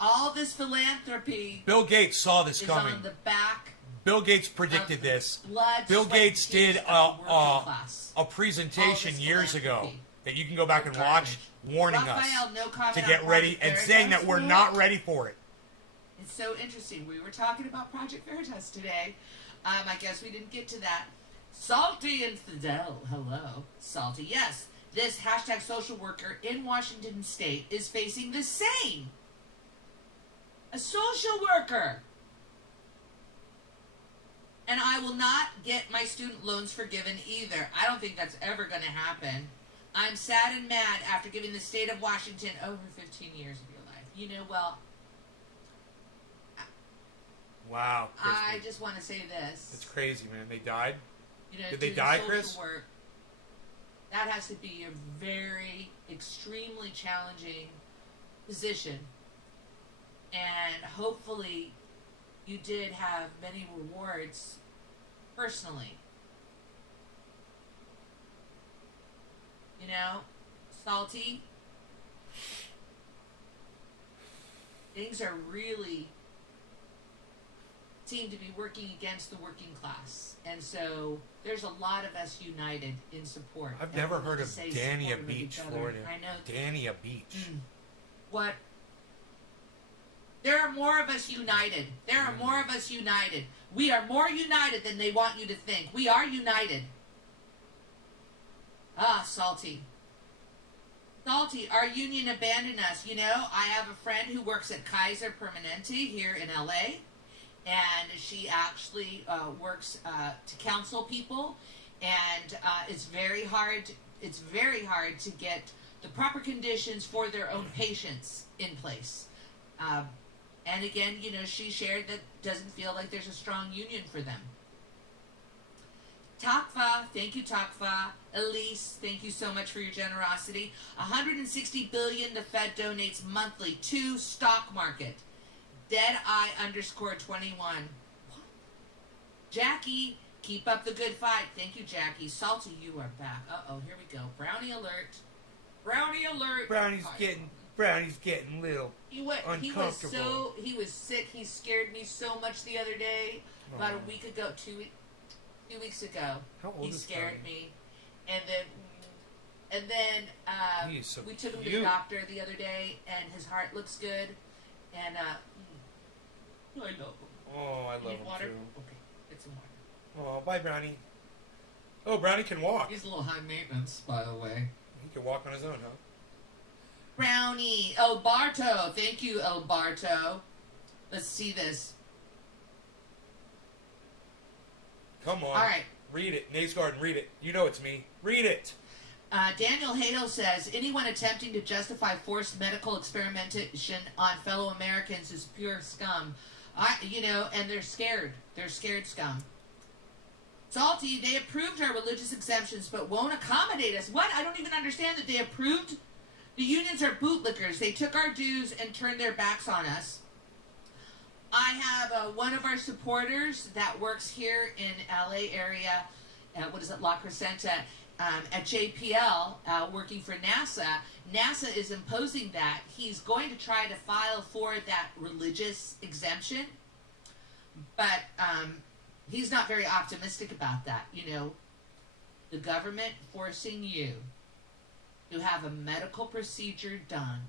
all this philanthropy. Bill Gates saw this coming. On the back. Bill Gates predicted this. Blood, Bill Gates did a presentation years ago that you can go back and watch, warning Raphael, us to get ready and saying that we're not ready for it. It's so interesting. We were talking about Project Veritas today. I guess we didn't get to that. Salty Infidel. Hello. Salty. Yes. This hashtag social worker in Washington State is facing the same. A social worker. And I will not get my student loans forgiven either. I don't think that's ever going to happen. I'm sad and mad after giving the state of Washington over 15 years of your life. You know, well... Wow. Chris, I just want to say this. It's crazy, man. They died? You know, did they die, Chris? Work, that has to be a very, extremely challenging position. And hopefully you did have many rewards personally. You know, Salty, things are really seem to be working against the working class. And so there's a lot of us united in support. I've never heard of Dania Beach, Florida. I know. Dania Beach. What? There are more of us united. There are more of us united. We are more united than they want you to think. We are united. Ah, Salty. Salty, our union abandoned us. You know, I have a friend who works at Kaiser Permanente here in LA. And she actually works to counsel people. And it's very hard. It's very hard to get the proper conditions for their own patients in place. And again, you know, she shared that doesn't feel like there's a strong union for them. Takfa, thank you, Takfa. Elise, thank you so much for your generosity. $160 billion the Fed donates monthly to stock market. Deadeye_21. What? Jackie, keep up the good fight. Thank you, Jackie. Salty, you are back. Uh-oh, here we go. Brownie alert. Brownie alert. Brownie's getting little uncomfortable. He was sick. He scared me so much the other day. About a week ago, 2 weeks ago. How old he is scared Brownie? me. And then So we took him to cute. the doctor the other day, and his heart looks good. And I love him. Oh, I love him water? too. Okay, get some water. Oh, bye, Brownie. Oh, Brownie can walk. He's a little high maintenance, by the way. He can walk on his own, huh? Brownie. El Barto. Thank you, El Barto. Let's see this. Come on. All right. Read it. Nays Garden, read it. You know it's me. Read it. Daniel Hato says, anyone attempting to justify forced medical experimentation on fellow Americans is pure scum. And they're scared. They're scared scum. Salty, they approved our religious exemptions but won't accommodate us. What? I don't even understand that they approved. The unions are bootlickers. They took our dues and turned their backs on us. I have one of our supporters that works here in LA area, La Crescenta, at JPL, working for NASA. NASA is imposing that. He's going to try to file for that religious exemption, but he's not very optimistic about that. You know, The government forcing you to have a medical procedure done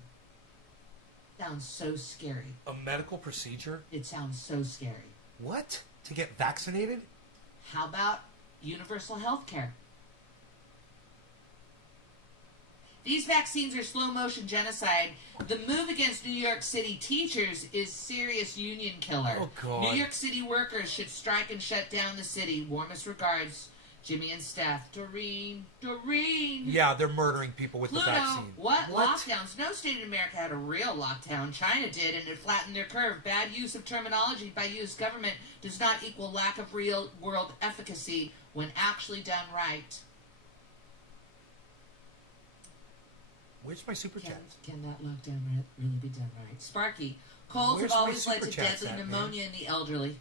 sounds so scary. A medical procedure? It sounds so scary. What? To get vaccinated? How about universal health care? These vaccines are slow motion genocide. The move against New York City teachers is serious union killer. Oh, God. New York City workers should strike and shut down the city. Warmest regards, Jimmy and Steph. Doreen. Yeah, they're murdering people with Pluto, the vaccine. what? Lockdowns? No state in America had a real lockdown. China did, and it flattened their curve. Bad use of terminology by U.S. government does not equal lack of real-world efficacy when actually done right. Where's my super chat? Can that lockdown really be done right? Sparky, colds have always led to deadly pneumonia in the elderly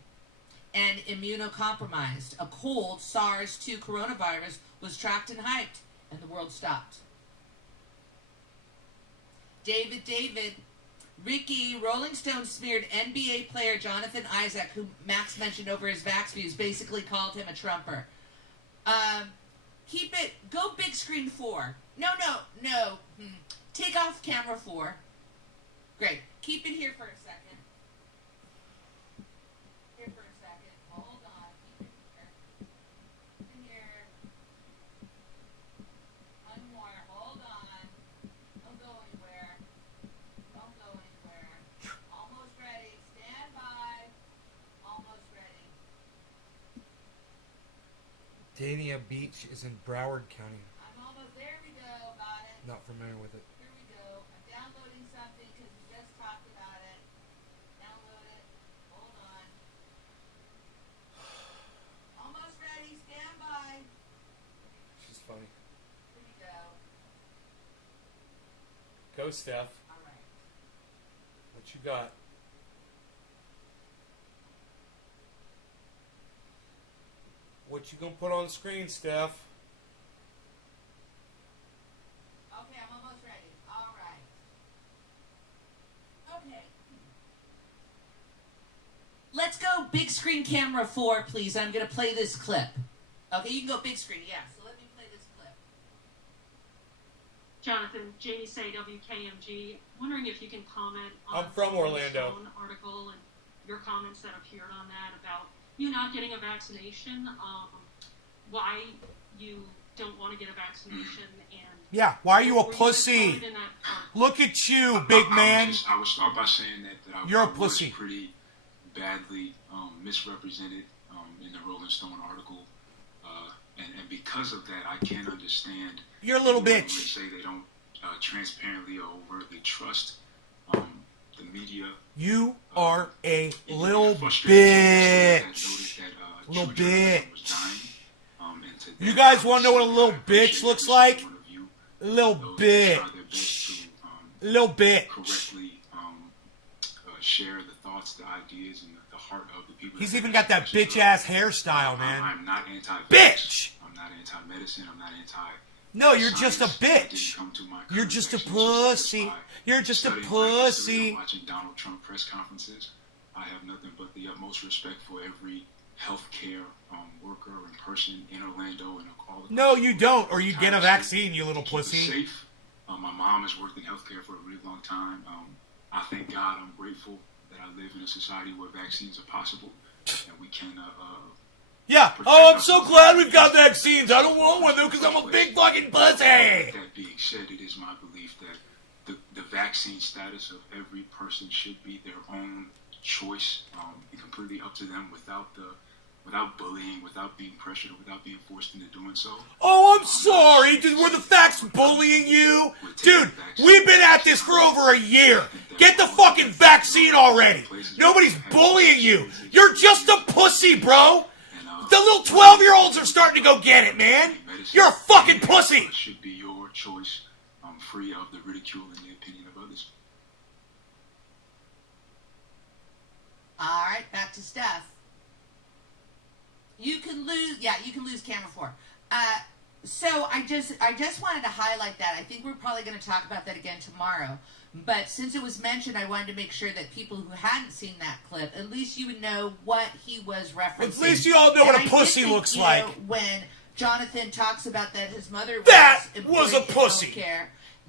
and immunocompromised. A cold SARS-2 coronavirus was tracked and hyped, and the world stopped. David, Ricky, Rolling Stone smeared NBA player Jonathan Isaac, who Max mentioned over his Vax views, basically called him a Trumper. Keep it, go big screen 4. No. Take off camera 4. Great. Keep it here for a second. Hold on. Keep it here. Keep it here. One more. Hold on. Don't go anywhere. Almost ready. Stand by. Almost ready. Dania Beach is in Broward County. I'm almost there. We go. Got it. Not familiar with it. Here we go. I'm downloading something because we just talked about it. Download it. Hold on. Almost ready. Stand by. She's funny. Here we go. Go, Steph. All right. What you got? What you gonna put on the screen, Steph? Okay, I'm almost ready. All right. Okay. Let's go big screen camera 4, please. I'm going to play this clip. Okay, you can go big screen. Yeah, so let me play this clip. Jonathan, Jamie Say, WKMG. Wondering if you can comment on I'm from the Orlando. Stone article and your comments that appeared on that about you not getting a vaccination, why you don't want to get a vaccination, and Yeah, why are you a were pussy? included in that article? Look at you, big man. I would start by saying that You're a I was pussy. pretty badly misrepresented in the Rolling Stone article, and because of that, I can't understand. You're a little anyone bitch. Who would say they don't transparently or overtly trust the media. You are a And little frustrated that bitch. noted that, Little true journalism bitch. was dying, and to You that, guys wanna know what a obviously, little I appreciate bitch looks every like? single one of you, Little those that try their best bitch. to, Little bitch. correctly share the thoughts, the ideas, and the heart of the people. He's that even got that express bitch themselves. ass hairstyle, man. I'm not anti-vax. Bitch! I'm not anti-medicine. I'm not anti. No, you're just a science. I didn't bitch. come to my You're current just a vaccination pussy. by You're just a studying black history pussy. or watching Donald Trump press conferences. I have nothing but the utmost respect for every healthcare worker and person in Orlando and all the. No, you don't, or you get a vaccine, you little Keep us pussy. safe. My mom has worked in healthcare for a really long time. I thank God, I'm grateful that I live in a society where vaccines are possible and we can. Yeah. Oh, I'm so glad we've got vaccines. I don't want one though because I'm a big fucking pussy. That being said, it is my belief that the vaccine status of every person should be their own choice, and completely up to them without bullying, without being pressured, without being forced into doing so. Oh, I'm sorry. Were the facts bullying you? Dude, we've been at this for over a year. Get the fucking vaccine already. Nobody's bullying you. You're just a pussy, bro. The little 12-year-olds are starting to go get it, man. You're a fucking pussy. It should be your choice, free of the ridicule and the opinion of others. All right, back to Steph. You can lose camera 4. So I just wanted to highlight that. I think we're probably going to talk about that again tomorrow. But since it was mentioned, I wanted to make sure that people who hadn't seen that clip, at least you would know what he was referencing. At least you all know what And a I pussy did think, looks you like. know, when Jonathan talks about that his mother was a pussy. Healthcare.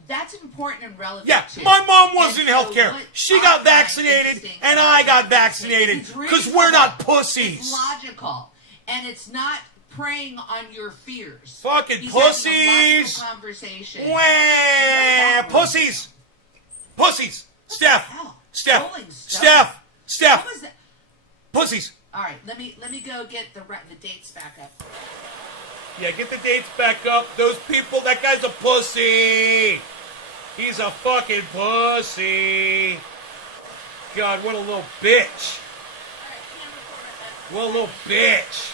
That's important and relevant. Yeah, too. my mom was in so healthcare. She got vaccinated, and I got vaccinated because we're not pussies. It's logical, and it's not preying on your fears. Fucking He's pussies. having a conversation. Wah, pussies. Pussies. Steph. Rolling Steph. What was that? Pussies. All right, let me go get the dates back up. Yeah, get the dates back up. Those people, that guy's a pussy. He's a fucking pussy. God, what a little bitch. What a little bitch.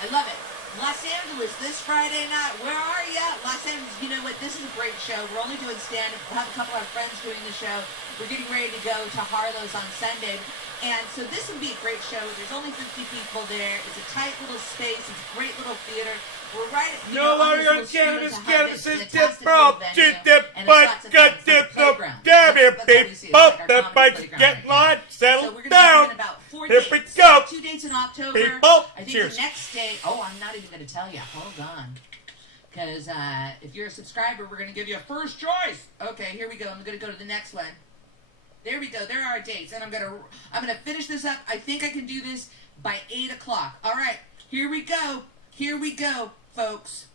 I love it. Los Angeles, this Friday night. Where are you? Los Angeles, you know what? This is a great show. We're only doing stand-up. We'll have a couple of our friends doing the show. We're getting ready to go to Harlow's on Sunday. And so this will be a great show. There's only 50 people there. It's a tight little space. It's a great little theater. We're right at No longer on cannabis is dead, bro. Get line, settle down. Here we go. 2 dates in October. People, I think cheers. the next day. Oh, I'm not even going to tell you. Hold on. Because if you're a subscriber, we're going to give you a first choice. Okay, here we go. I'm going to go to the next one. There we go. There are our dates, and I'm gonna finish this up. I think I can do this by 8 o'clock. All right, here we go. Here we go, folks.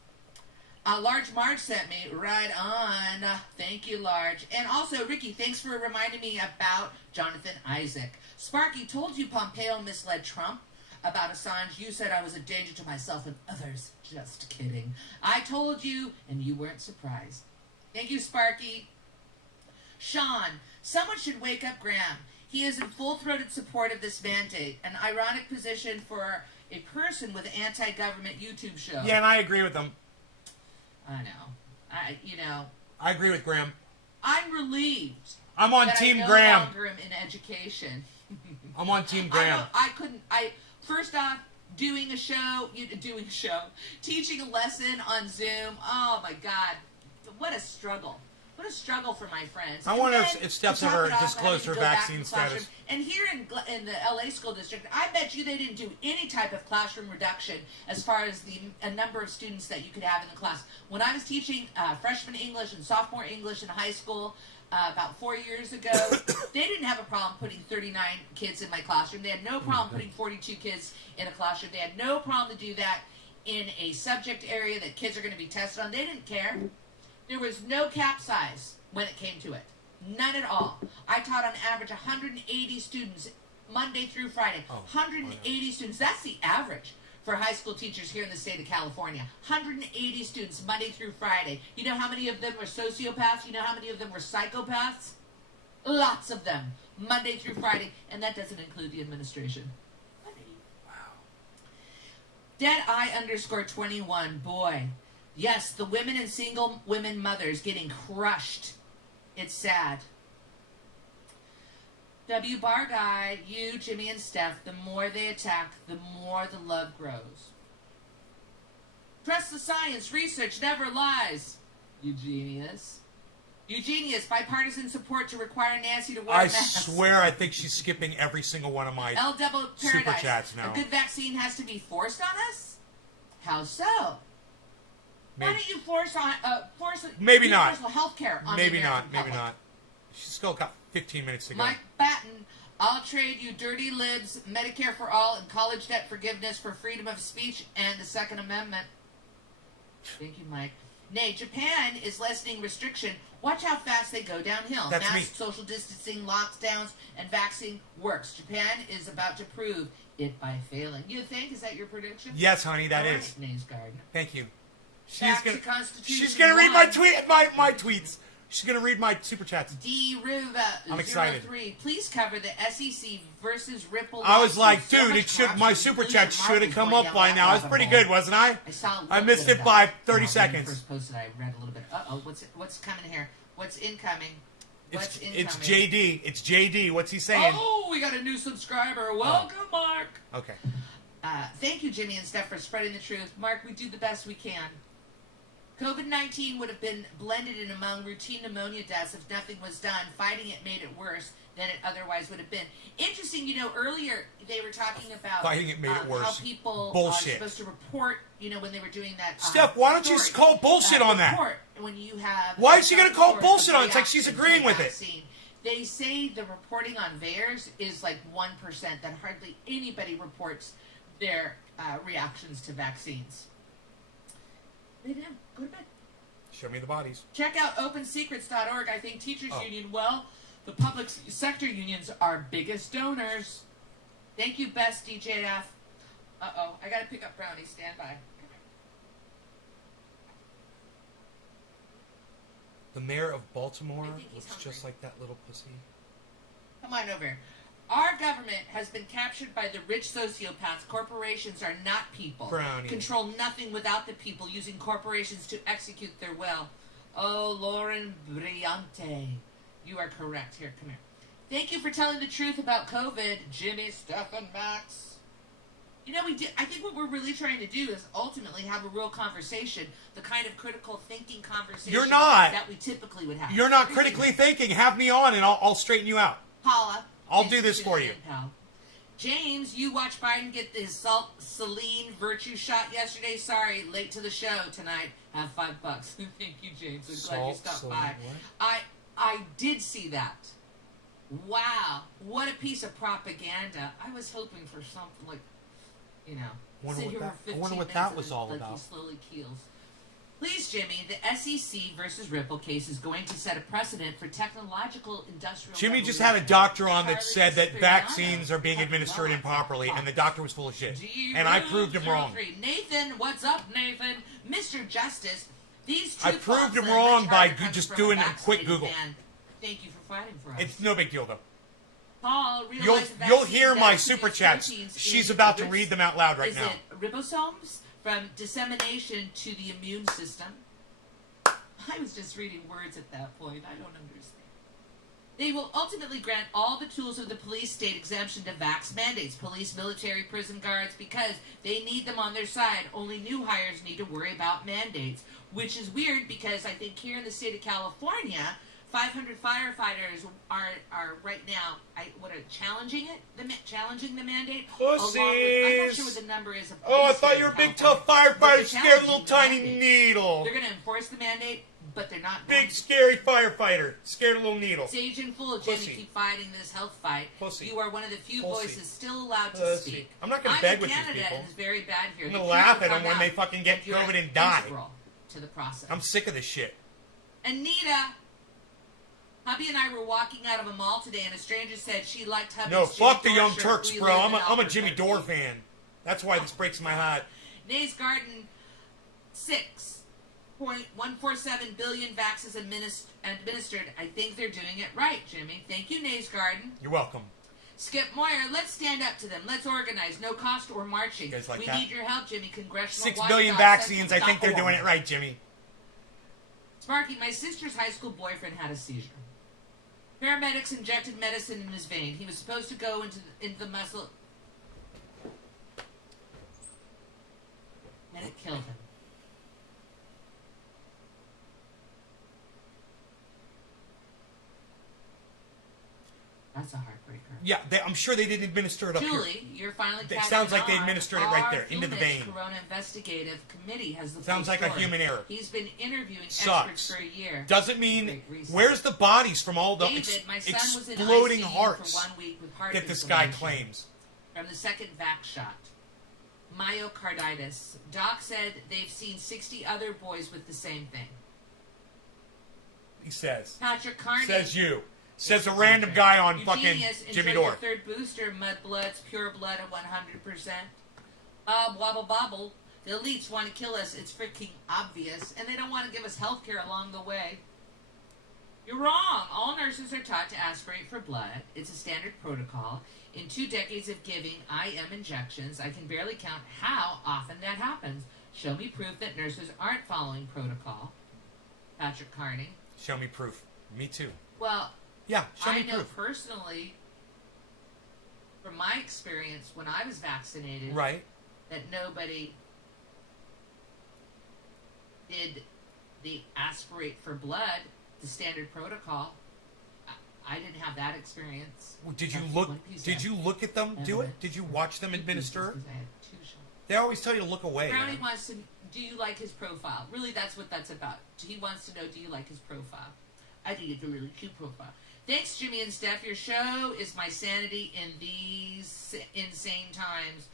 Large Marge sent me right on. Thank you, Large. And also, Ricky, thanks for reminding me about Jonathan Isaac. Sparky, told you Pompeo misled Trump about Assange. You said I was a danger to myself and others. Just kidding. I told you, and you weren't surprised. Thank you, Sparky. Sean, someone should wake up Graham. He is in full-throated support of this mandate, an ironic position for a person with an anti-government YouTube show. Yeah, and I agree with them. I know. I agree with Graham. I'm relieved. I'm on Team Graham. I no longer am in education. I'm on Team Graham. First off, teaching a lesson on Zoom. Oh my God, what a struggle. What a struggle for my friends. I wonder if Steph's ever disclosed her vaccine status. And here in the LA school district, I bet you they didn't do any type of classroom reduction as far as a number of students that you could have in the class. When I was teaching freshman English and sophomore English in high school about 4 years ago, they didn't have a problem putting 39 kids in my classroom. They had no problem putting 42 kids in a classroom. They had no problem to do that in a subject area that kids are going to be tested on. They didn't care. There was no cap size when it came to it. None at all. I taught on average 180 students Monday through Friday. 180 students. That's the average for high school teachers here in the state of California. 180 students Monday through Friday. You know how many of them were sociopaths? You know how many of them were psychopaths? Lots of them. Monday through Friday. And that doesn't include the administration. Wow. Deadeye_21. Boy. Yes, the women and single women mothers getting crushed. It's sad. W. Bar Guy, you, Jimmy, and Steph, the more they attack, the more the love grows. Trust the science. Research never lies. Eugenius. Eugenius, bipartisan support to require Nancy to wear a mask. I swear I think she's skipping every single one of my super chats now. A good vaccine has to be forced on us? How so? Maybe. Why don't you force universal health care on the American public? Maybe not. She's still got 15 minutes to go. Mike Batten, I'll trade you dirty libs, Medicare for all, and college debt forgiveness for freedom of speech and the Second Amendment. Thank you, Mike. Nay, Japan is lessening restriction. Watch how fast they go downhill. That's me. Social distancing, lockdowns, and vaccine works. Japan is about to prove it by failing. You think? Is that your prediction? Yes, honey, that is. Nays Garden. Thank you. She's gonna read my tweets. She's gonna read my super chats. D. Ruva, I'm excited. 03. Please cover the SEC versus Ripple. I was like, dude, my super chat should have come up by now. I was pretty good, wasn't I? I missed it by 30 seconds. First posted, I read a little bit. What's coming here? What's incoming? It's JD. It's JD. What's he saying? Oh, we got a new subscriber. Welcome, Mark. Okay. Thank you, Jimmy and Steph, for spreading the truth. Mark, we do the best we can. COVID-19 would have been blended in among routine pneumonia deaths if nothing was done. Fighting it made it worse than it otherwise would have been. Interesting, earlier they were talking about fighting it made it worse. How people bullshit. are supposed to report, when they were doing that. Steph, why don't you call bullshit on that? When you have. Why is she going to call bullshit on it? It's like she's agreeing with it. They say the reporting on VAERS is like 1%, that hardly anybody reports their reactions to vaccines. Lay down. Go to bed. Show me the bodies. Check out opensecrets.org. I think teachers union, the public sector unions are biggest donors. Thank you, best DJF. Uh-oh, I got to pick up Brownie. Stand by. The mayor of Baltimore looks just like that little pussy. Come on over here. Our government has been captured by the rich sociopaths. Corporations are not people. Brownie. Control nothing without the people, using corporations to execute their will. Oh, Lauren Briante. You are correct. Here, come here. Thank you for telling the truth about COVID, Jimmy, Steph, and Max. I think what we're really trying to do is ultimately have a real conversation, the kind of critical thinking conversation You're not. that we typically would have. You're not critically thinking. Have me on and I'll straighten you out. Paula. I'll do this for you. James, you watched Biden get his Celine virtue shot yesterday. Sorry, late to the show tonight. Have $5. Thank you, James. I'm glad you stopped by. What? I did see that. Wow, what a piece of propaganda. I was hoping for something like, I wonder what that was all about. He slowly keels. Please, Jimmy, the SEC versus Ripple case is going to set a precedent for technological industrial. Jimmy just had a doctor on that said that vaccines are being administered improperly, and the doctor was full of shit. And I proved him wrong. Nathan, what's up, Nathan? Mr. Justice, these I proved him wrong by just doing a quick Google. Thank you for fighting for us. It's no big deal, though. Paul, you'll hear my super chats. She's about to read them out loud right now. Is it ribosomes? From dissemination to the immune system. I was just reading words at that point. I don't understand. They will ultimately grant all the tools of the police state exemption to vax mandates, police, military, prison guards, because they need them on their side. Only new hires need to worry about mandates, which is weird because I think here in the state of California, 500 firefighters are right now challenging the mandate. Pussies! I'm not sure what the number is. I thought you were a big tough firefighter, scared little tiny needle. They're going to enforce the mandate, but they're not. Big scary firefighter, scared little needle. Sage and full of Jimmy, keep fighting this health fight. Pussy. You are one of the few voices still allowed to speak. I'm not going to beg with these Canada, people. And it's very bad here. I'm going to laugh at them when they fucking get COVID and die. To the process. I'm sick of this shit. Anita. Hubby and I were walking out of a mall today, and a stranger said she liked Hubby's No, fuck the Jimmy Young Dore Turks, shirt. bro. I'm a Jimmy Dore fan. That's why this breaks my heart. Nays Garden, 6.147 billion vaxes administered. I think they're doing it right, Jimmy. Thank you, Nays Garden. You're welcome. Skip Moyer, let's stand up to them. Let's organize. No cost or marching. You guys like we that? need your help, Jimmy. Congressional 6 Watchdog billion vaccines. I think they're doing it right, Jimmy. Sparky, my sister's high school boyfriend had a seizure. Paramedics injected medicine in his vein. He was supposed to go into the muscle, and it killed him. That's a heartbreaker. Yeah, I'm sure they didn't administer it up Julie, here. you're finally It sounds like they administered it right there, into the vein. Corona Investigative Committee has the Sounds like a human error. He's been interviewing Sucks. experts for a year. Doesn't mean, where's the bodies from all the David, my son was in exploding ICU hearts for 1 week with heart that this guy inflammation claims? from the second vax shot. Myocarditis. Doc said they've seen 60 other boys with the same thing. He says. Patrick Carney. Says you. Says a random guy on fucking Jimmy Dore. Third booster, mud bloods, pure blood at 100%. Wobble bobble. The elites want to kill us. It's freaking obvious. And they don't want to give us health care along the way. You're wrong. All nurses are taught to aspirate for blood. It's a standard protocol. In 2 decades of giving IM injections, I can barely count how often that happens. Show me proof that nurses aren't following protocol. Patrick Carney. Show me proof. Me too. Well, yeah, show me I know proof. personally, from my experience when I was vaccinated, Right. that nobody did they aspirate for blood, the standard protocol. I didn't have that experience. Did you look at them do it? Did you watch them administer? They always tell you to look away. Brownie wants to. Do you like his profile? Really, that's what that's about. He wants to know, do you like his profile? I think it's a really cute profile. Thanks, Jimmy and Steph. Your show is my sanity in these insane times.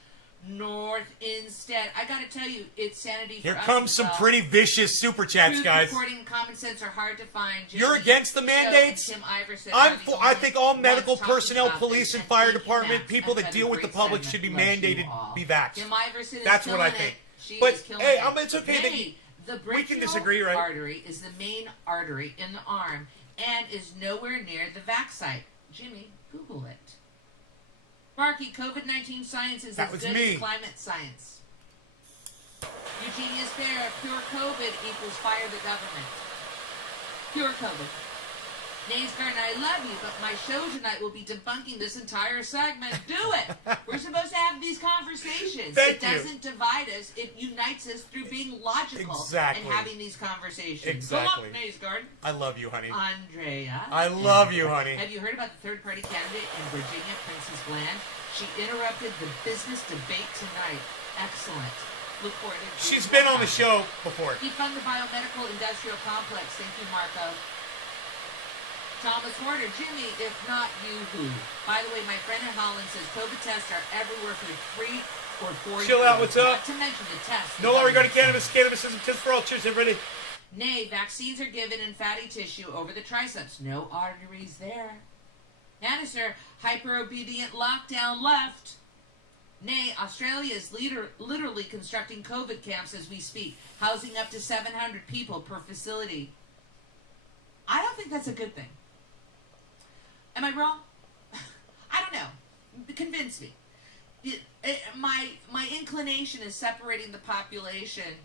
North instead. I gotta tell you, it's sanity for Here us comes as some well. pretty vicious super chats, Truth, guys. reporting, and common sense are hard to find. You're against the mandates? I think all medical personnel, police and fire department, people that deal with the public should be mandated be vaxxed. Kim Iverson is That's what I killing think. She But is killing hey, it. it's okay Hey, the we can brachial disagree, right? artery is the main artery in the arm and is nowhere near the vax site. Jimmy, Google it. Sparky, COVID-19 science is as good as climate science. Eugenia's fair. Pure COVID equals fire the government. Pure COVID. Nays Garden, I love you, but my show tonight will be debunking this entire segment. Do it! We're supposed to have these conversations. Thank it you. doesn't divide us. It unites us through being logical Exactly. and having these conversations. Exactly. Go up, Nays Garden. I love you, honey. Andrea. I love you, honey. Have you heard about the third-party candidate in Virginia, Princess Bland? She interrupted the business debate tonight. Excellent. Look forward to She's been on the show before. Defund the biomedical industrial complex. Thank you, Marco. Thomas Horner, Jimmy, if not you, who? By the way, my friend in Holland says COVID tests are everywhere for 3 or 4 years. Chill out, what's up? Not to mention the tests. No longer going to cannabis. Cannabis isn't just for all. Cheers, everybody. Nay, vaccines are given in fatty tissue over the triceps. No arteries there. Nannister, hyper-obedient lockdown left. Nay, Australia is literally constructing COVID camps as we speak, housing up to 700 people per facility. I don't think that's a good thing. Am I wrong? I don't know. Convince me. My inclination is separating the population.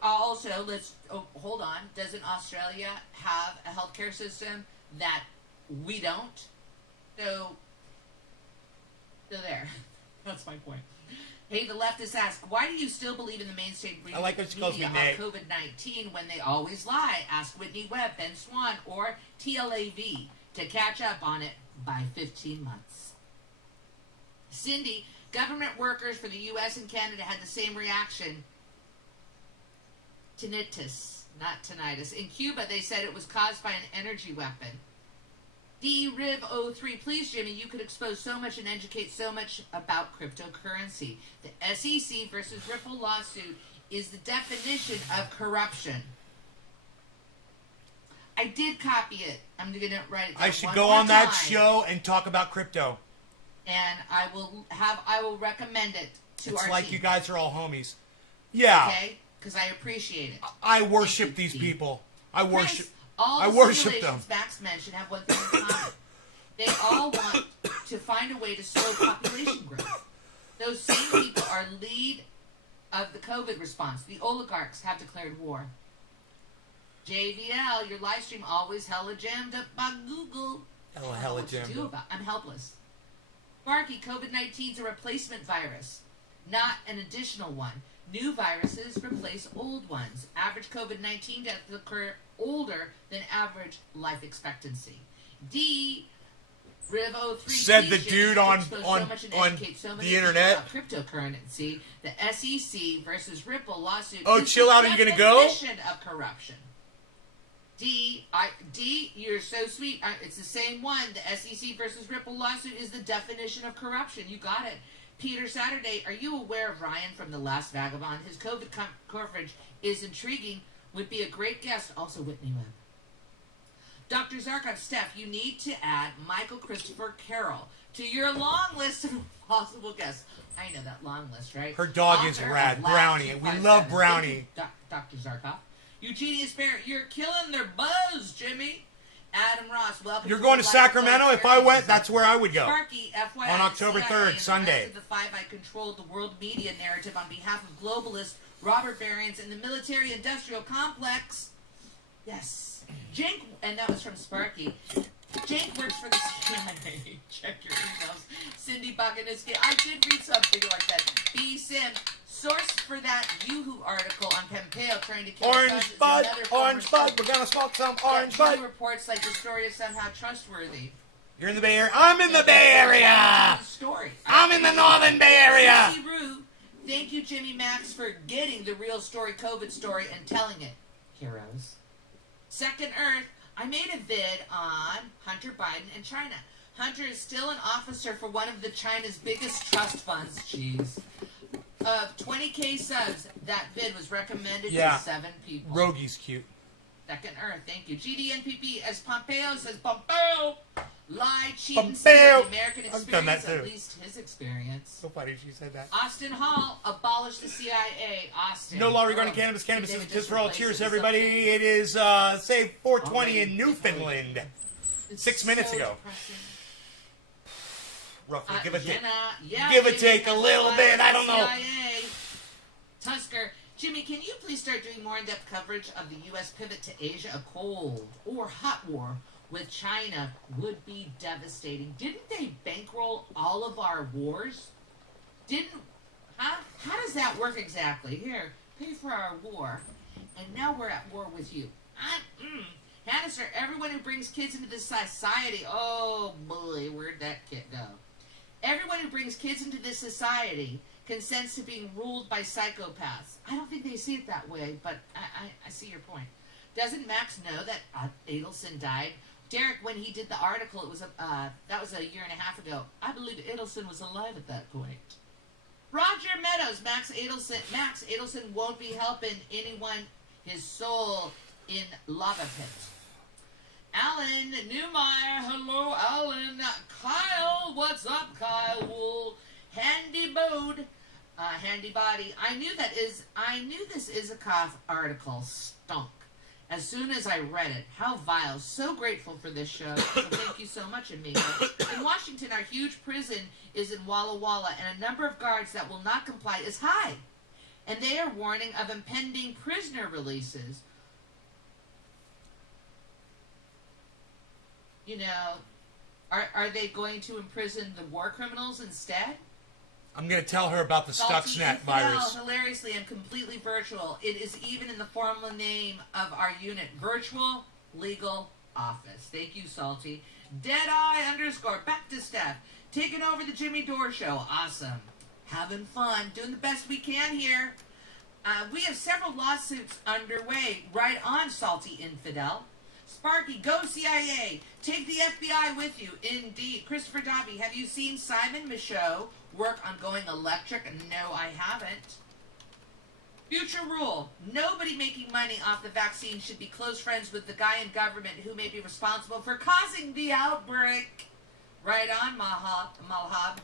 Also, hold on. Doesn't Australia have a healthcare system that we don't? So there. That's my point. Hey, the leftists ask, why do you still believe in the mainstream media on COVID-19 when they always lie? Ask Whitney Webb, Ben Swan, or TLAV to catch up on it by 15 months. Cindy, government workers for the U.S. and Canada had the same reaction. Tinnitus, not tinnitus. In Cuba, they said it was caused by an energy weapon. DRIV03, please, Jimmy, you could expose so much and educate so much about cryptocurrency. The SEC versus Ripple lawsuit is the definition of corruption. I did copy it. I'm going to write it down. I should go on that show and talk about crypto. And I will recommend it to our team. It's like you guys are all homies. Yeah. Okay? Because I appreciate it. I worship these people. I worship them. Max mentioned have one thing in common. They all want to find a way to slow population growth. Those same people are lead of the COVID response. The oligarchs have declared war. JVL, your live stream always hella jammed up by Google. Hella jammed up. I'm helpless. Sparky, COVID-19 is a replacement virus, not an additional one. New viruses replace old ones. Average COVID-19 deaths occur older than average life expectancy. D. Riv03 said the dude on the internet. Cryptocurrency. The SEC versus Ripple lawsuit. Oh, chill out. Are you gonna go? Definition of corruption. D. You're so sweet. It's the same one. The SEC versus Ripple lawsuit is the definition of corruption. You got it. Peter Saturday, are you aware of Ryan from The Last Vagabond? His COVID coverage is intriguing. Would be a great guest. Also Whitney Webb. Dr. Zarkov, Steph, you need to add Michael Christopher Carroll to your long list of possible guests. I know that long list, right? Her dog is rad. Brownie. We love Brownie. Dr. Zarkov. Eugenia Barrett, you're killing their buzz, Jimmy. Adam Ross, welcome. You're going to Sacramento? If I went, that's where I would go. Sparky, FYI, on October 3rd, Sunday. The five I controlled the world media narrative on behalf of globalist Robert Barians and the military-industrial complex. Yes. And that was from Sparky. Jake works for the CIA. Check your emails. Cindy Bakaniski. I did read something like that. B. Sim. Source for that Yahoo article on Pompeo trying to kill Orange bud, we're gonna smoke some orange bud. Reports like the story is somehow trustworthy. You're in the Bay Area. I'm in the Bay Area. Story. I'm in the Northern Bay Area. Thank you, Jimmy Max, for getting the real story, COVID story, and telling it. Heroes. Second Earth. I made a vid on Hunter Biden and China. Hunter is still an officer for one of China's biggest trust funds. Jeez. Of 20K subs, that vid was recommended to 7 people. Rogi's cute. Second Earth, thank you. GDNPP, as Pompeo says, Pompeo lied, cheated, and steal. American experience, at least his experience. So funny she said that. Austin Hall abolished the CIA. Austin. No law regarding cannabis. Cannabis is just for all. Cheers, everybody. It is, say, 4:20 in Newfoundland. 6 minutes ago. Roughly. Give it take. Give it take a little bit. I don't know. Tusker. Jimmy, can you please start doing more in-depth coverage of the U.S. pivot to Asia? A cold or hot war with China would be devastating. Didn't they bankroll all of our wars? How does that work exactly? Here, pay for our war, and now we're at war with you. Hannah, sir, everyone who brings kids into this society, oh boy, where'd that kid go? Everyone who brings kids into this society consents to being ruled by psychopaths. I don't think they see it that way, but I see your point. Doesn't Max know that Adelson died? Derek, when he did the article, it was that was a year and a half ago. I believe Adelson was alive at that point. Roger Meadows, Max Adelson won't be helping anyone. His soul in lava pit. Alan Newmeyer, hello, Alan. Kyle, what's up, Kyle? Handy Bode, Handy Body. I knew this Isikoff article stunk. As soon as I read it, how vile. So grateful for this show. So thank you so much, amigo. In Washington, our huge prison is in Walla Walla, and a number of guards that will not comply is high. And they are warning of impending prisoner releases. You know, are they going to imprison the war criminals instead? I'm going to tell her about the Stuxnet virus. Hilariously and completely virtual. It is even in the formal name of our unit, Virtual Legal Office. Thank you, Salty. Deadeye _ back to Steph. Taking over the Jimmy Dore Show. Awesome. Having fun. Doing the best we can here. We have several lawsuits underway. Right on, Salty Infidel. Sparky, go CIA. Take the FBI with you. Indeed. Christopher Dobby, have you seen Simon Michaud work on going electric? No, I haven't. Future rule. Nobody making money off the vaccine should be close friends with the guy in government who may be responsible for causing the outbreak. Right on, Malhab.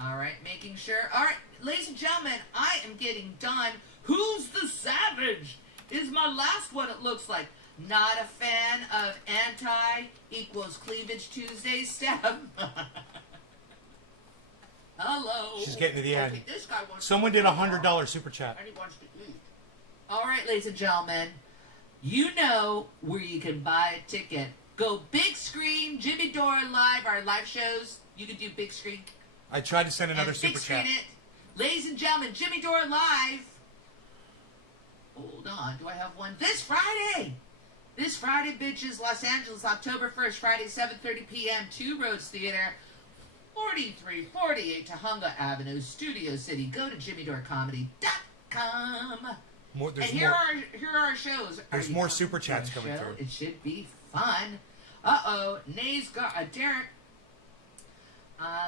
All right, making sure. All right, ladies and gentlemen, I am getting done. Who's the savage? Is my last one, it looks like. Not a fan of anti equals cleavage Tuesday stuff. Hello. She's getting to the end. This guy wants Someone did $100 super chat. And he wants to eat. All right, ladies and gentlemen, you know where you can buy a ticket. Go big screen, Jimmy Dore Live, our live shows. You can do big screen. I tried to send another and super big screen chat. It. Ladies and gentlemen, Jimmy Dore Live. Hold on, do I have one? This Friday, bitches, Los Angeles, October 1st, Friday, 7:30 p.m., Two Roads Theater, 4348 Tahunga Avenue, Studio City. Go to JimmyDoreComedy.com. And here are our shows. There's more super chats coming through. It should be fun. Derek.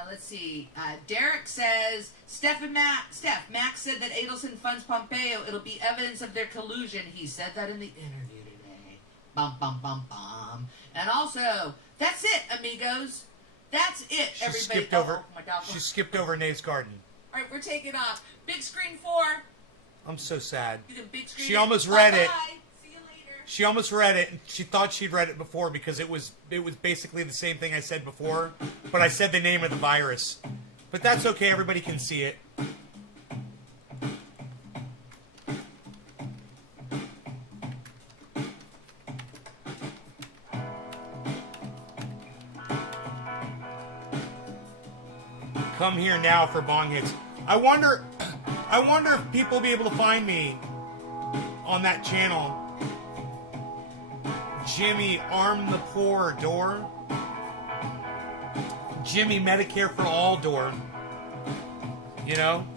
Let's see. Derek says, Max said that Adelson funds Pompeo. It'll be evidence of their collusion. He said that in the interview today. Bum, bum, bum, bum. And also, that's it, amigos. That's it, everybody. She skipped over Nate's Garden. All right, we're taking off. Big screen 4. I'm so sad. You can big screen She almost read it. See you later. She almost read it, and she thought she'd read it before because it was basically the same thing I said before, but I said the name of the virus. But that's okay. Everybody can see it. Come here now for bong hits. I wonder if people will be able to find me on that channel. Jimmy Arm the Poor Dore. Jimmy Medicare for All Dore. You know?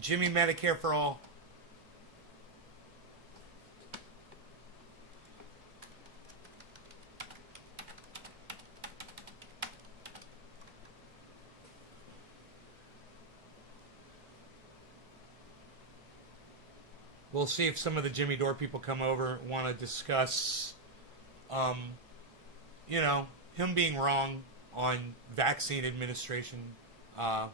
Jimmy Medicare for All. We'll see if some of the Jimmy Dore people come over, want to discuss, you know, him being wrong on vaccine administration. I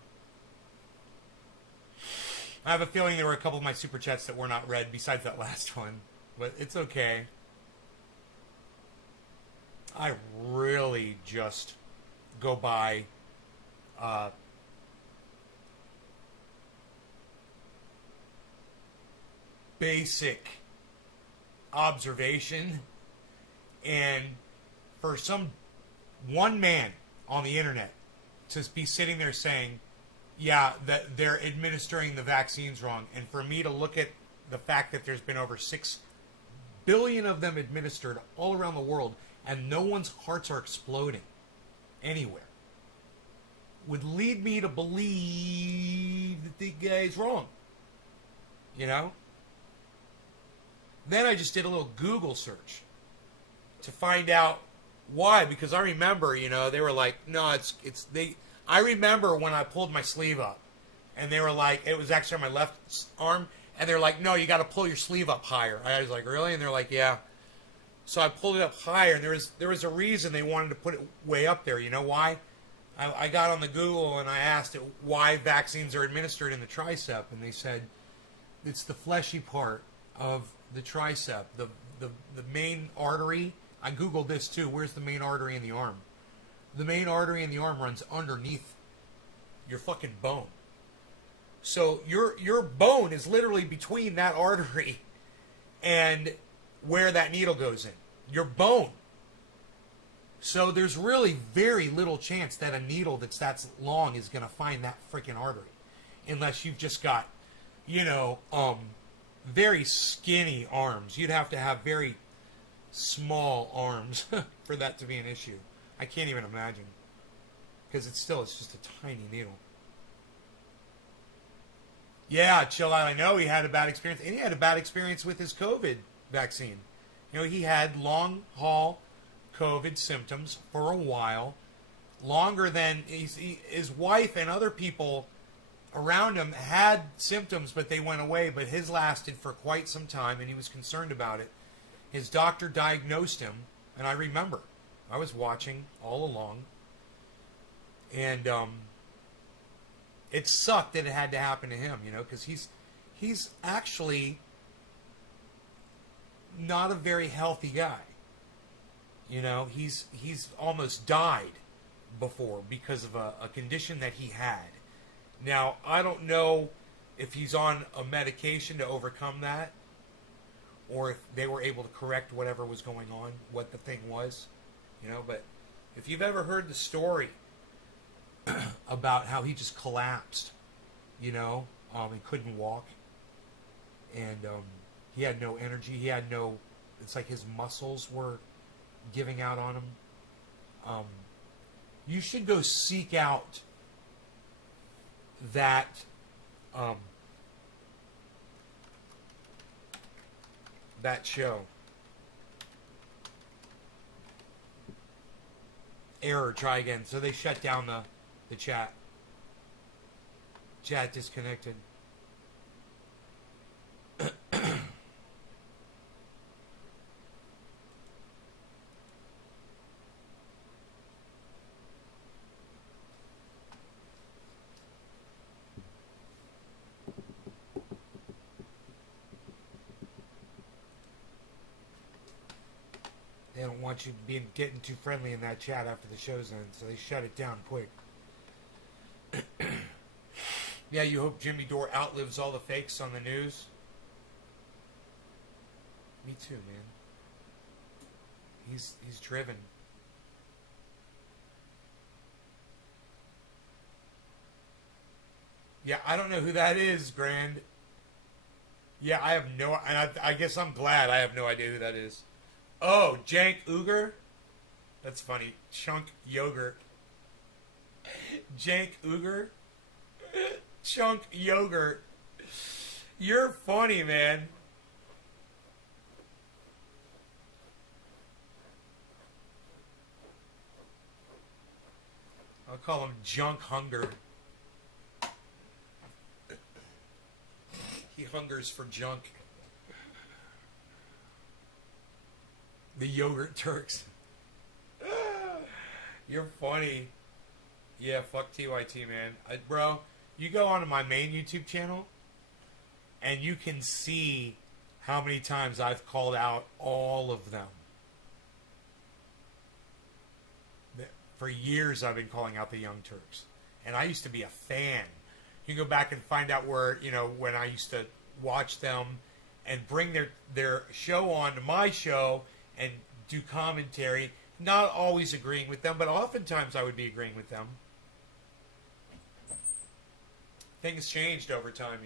have a feeling there were a couple of my super chats that were not read besides that last one, but it's okay. I really just go by basic observation, and for some one man on the internet to be sitting there saying, yeah, that they're administering the vaccines wrong, and for me to look at the fact that there's been over 6 billion of them administered all around the world and no one's hearts are exploding anywhere, would lead me to believe that the guy's wrong. You know? Then I just did a little Google search to find out why, because I remember, you know, they were like, no, I remember when I pulled my sleeve up, and they were like, it was actually on my left arm, and they're like, no, you got to pull your sleeve up higher. I was like, really? And they're like, yeah. So I pulled it up higher, and there was a reason they wanted to put it way up there. You know why? I got on the Google and I asked it why vaccines are administered in the tricep, and they said it's the fleshy part of the tricep, the main artery. I Googled this too. Where's the main artery in the arm? The main artery in the arm runs underneath your fucking bone. So your bone is literally between that artery and where that needle goes in. Your bone. So there's really very little chance that a needle that's that long is going to find that freaking artery. Unless you've just got, you know, very skinny arms. You'd have to have very small arms for that to be an issue. I can't even imagine. Because it's just a tiny needle. Yeah, chill out. I know he had a bad experience. And he had a bad experience with his COVID vaccine. You know, he had long haul COVID symptoms for a while. Longer than his wife and other people around him had symptoms, but they went away. But his lasted for quite some time, and he was concerned about it. His doctor diagnosed him, and I remember. I was watching all along. And it sucked that it had to happen to him, you know, because he's actually not a very healthy guy. You know, he's almost died before because of a condition that he had. Now, I don't know if he's on a medication to overcome that, or if they were able to correct whatever was going on, what the thing was, you know. But if you've ever heard the story about how he just collapsed, you know, and couldn't walk, and he had no energy, it's like his muscles were giving out on him. You should go seek out that that show. Error, try again. So they shut down the chat. Chat disconnected. They don't want you getting too friendly in that chat after the show's end, so they shut it down quick. Yeah, you hope Jimmy Dore outlives all the fakes on the news? Me too, man. He's driven. Yeah, I don't know who that is, Grand. Yeah, I have no... And I guess I'm glad I have no idea who that is. Oh, Jank Uger? That's funny. Chunk Yogurt. Jank Uger? Chunk Yogurt. You're funny, man. I'll call him Junk Hunger. He hungers for junk. The Yogurt Turks. You're funny. Yeah, fuck TYT, man. Bro, you go onto my main YouTube channel, and you can see how many times I've called out all of them. For years, I've been calling out the Young Turks. And I used to be a fan. You can go back and find out where, when I used to watch them and bring their show on to my show and do commentary. Not always agreeing with them, but oftentimes I would be agreeing with them. Things changed over time,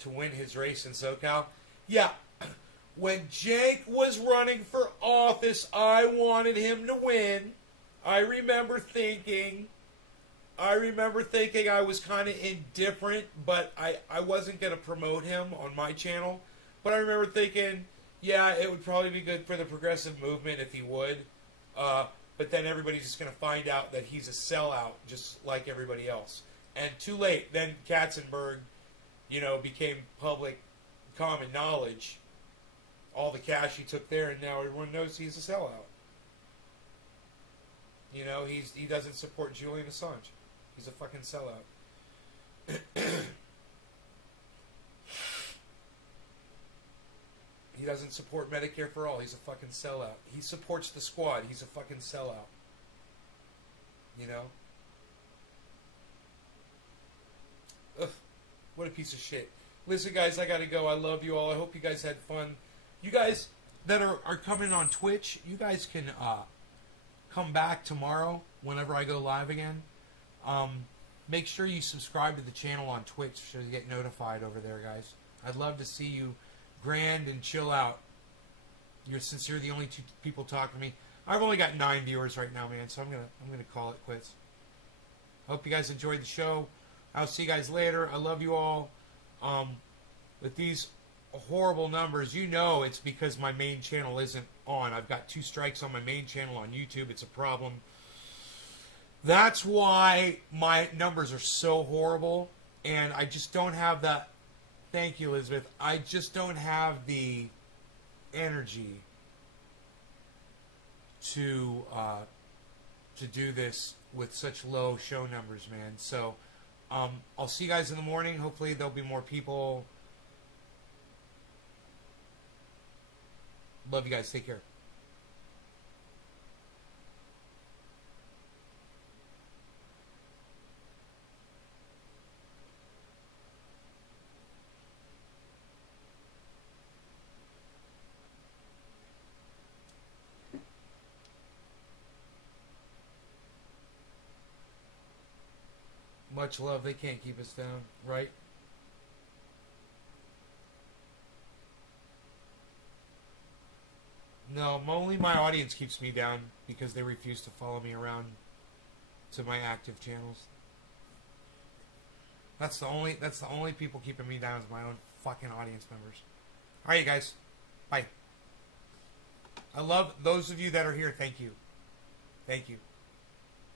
To win his race in SoCal. Yeah, when Jake was running for office, I wanted him to win. I remember thinking I was kind of indifferent, but I wasn't going to promote him on my channel. But I remember thinking, yeah, it would probably be good for the progressive movement if he would. But then everybody's just going to find out that he's a sellout, just like everybody else. And too late. Then Katzenberg, became public common knowledge. All the cash he took there, and now everyone knows he's a sellout. He doesn't support Julian Assange. He's a fucking sellout. He doesn't support Medicare for all. He's a fucking sellout. He supports the squad. He's a fucking sellout. Ugh, what a piece of shit. Listen, guys, I gotta go. I love you all. I hope you guys had fun. You guys that are coming on Twitch, you guys can come back tomorrow whenever I go live again. Make sure you subscribe to the channel on Twitch so you get notified over there, guys. I'd love to see you grand and chill out. Since you're the only two people talking to me. I've only got 9 viewers right now, man, so I'm gonna call it quits. Hope you guys enjoyed the show. I'll see you guys later. I love you all. With these horrible numbers, it's because my main channel isn't on. I've got 2 strikes on my main channel on YouTube. It's a problem. That's why my numbers are so horrible, and I just don't have that. Thank you, Elizabeth. I just don't have the energy to do this with such low show numbers, man. So I'll see you guys in the morning. Hopefully there'll be more people. Love you guys. Take care. Much love. They can't keep us down, right? No, only my audience keeps me down because they refuse to follow me around to my active channels. That's the only people keeping me down is my own fucking audience members. All right, you guys. Bye. I love those of you that are here. Thank you. Thank you.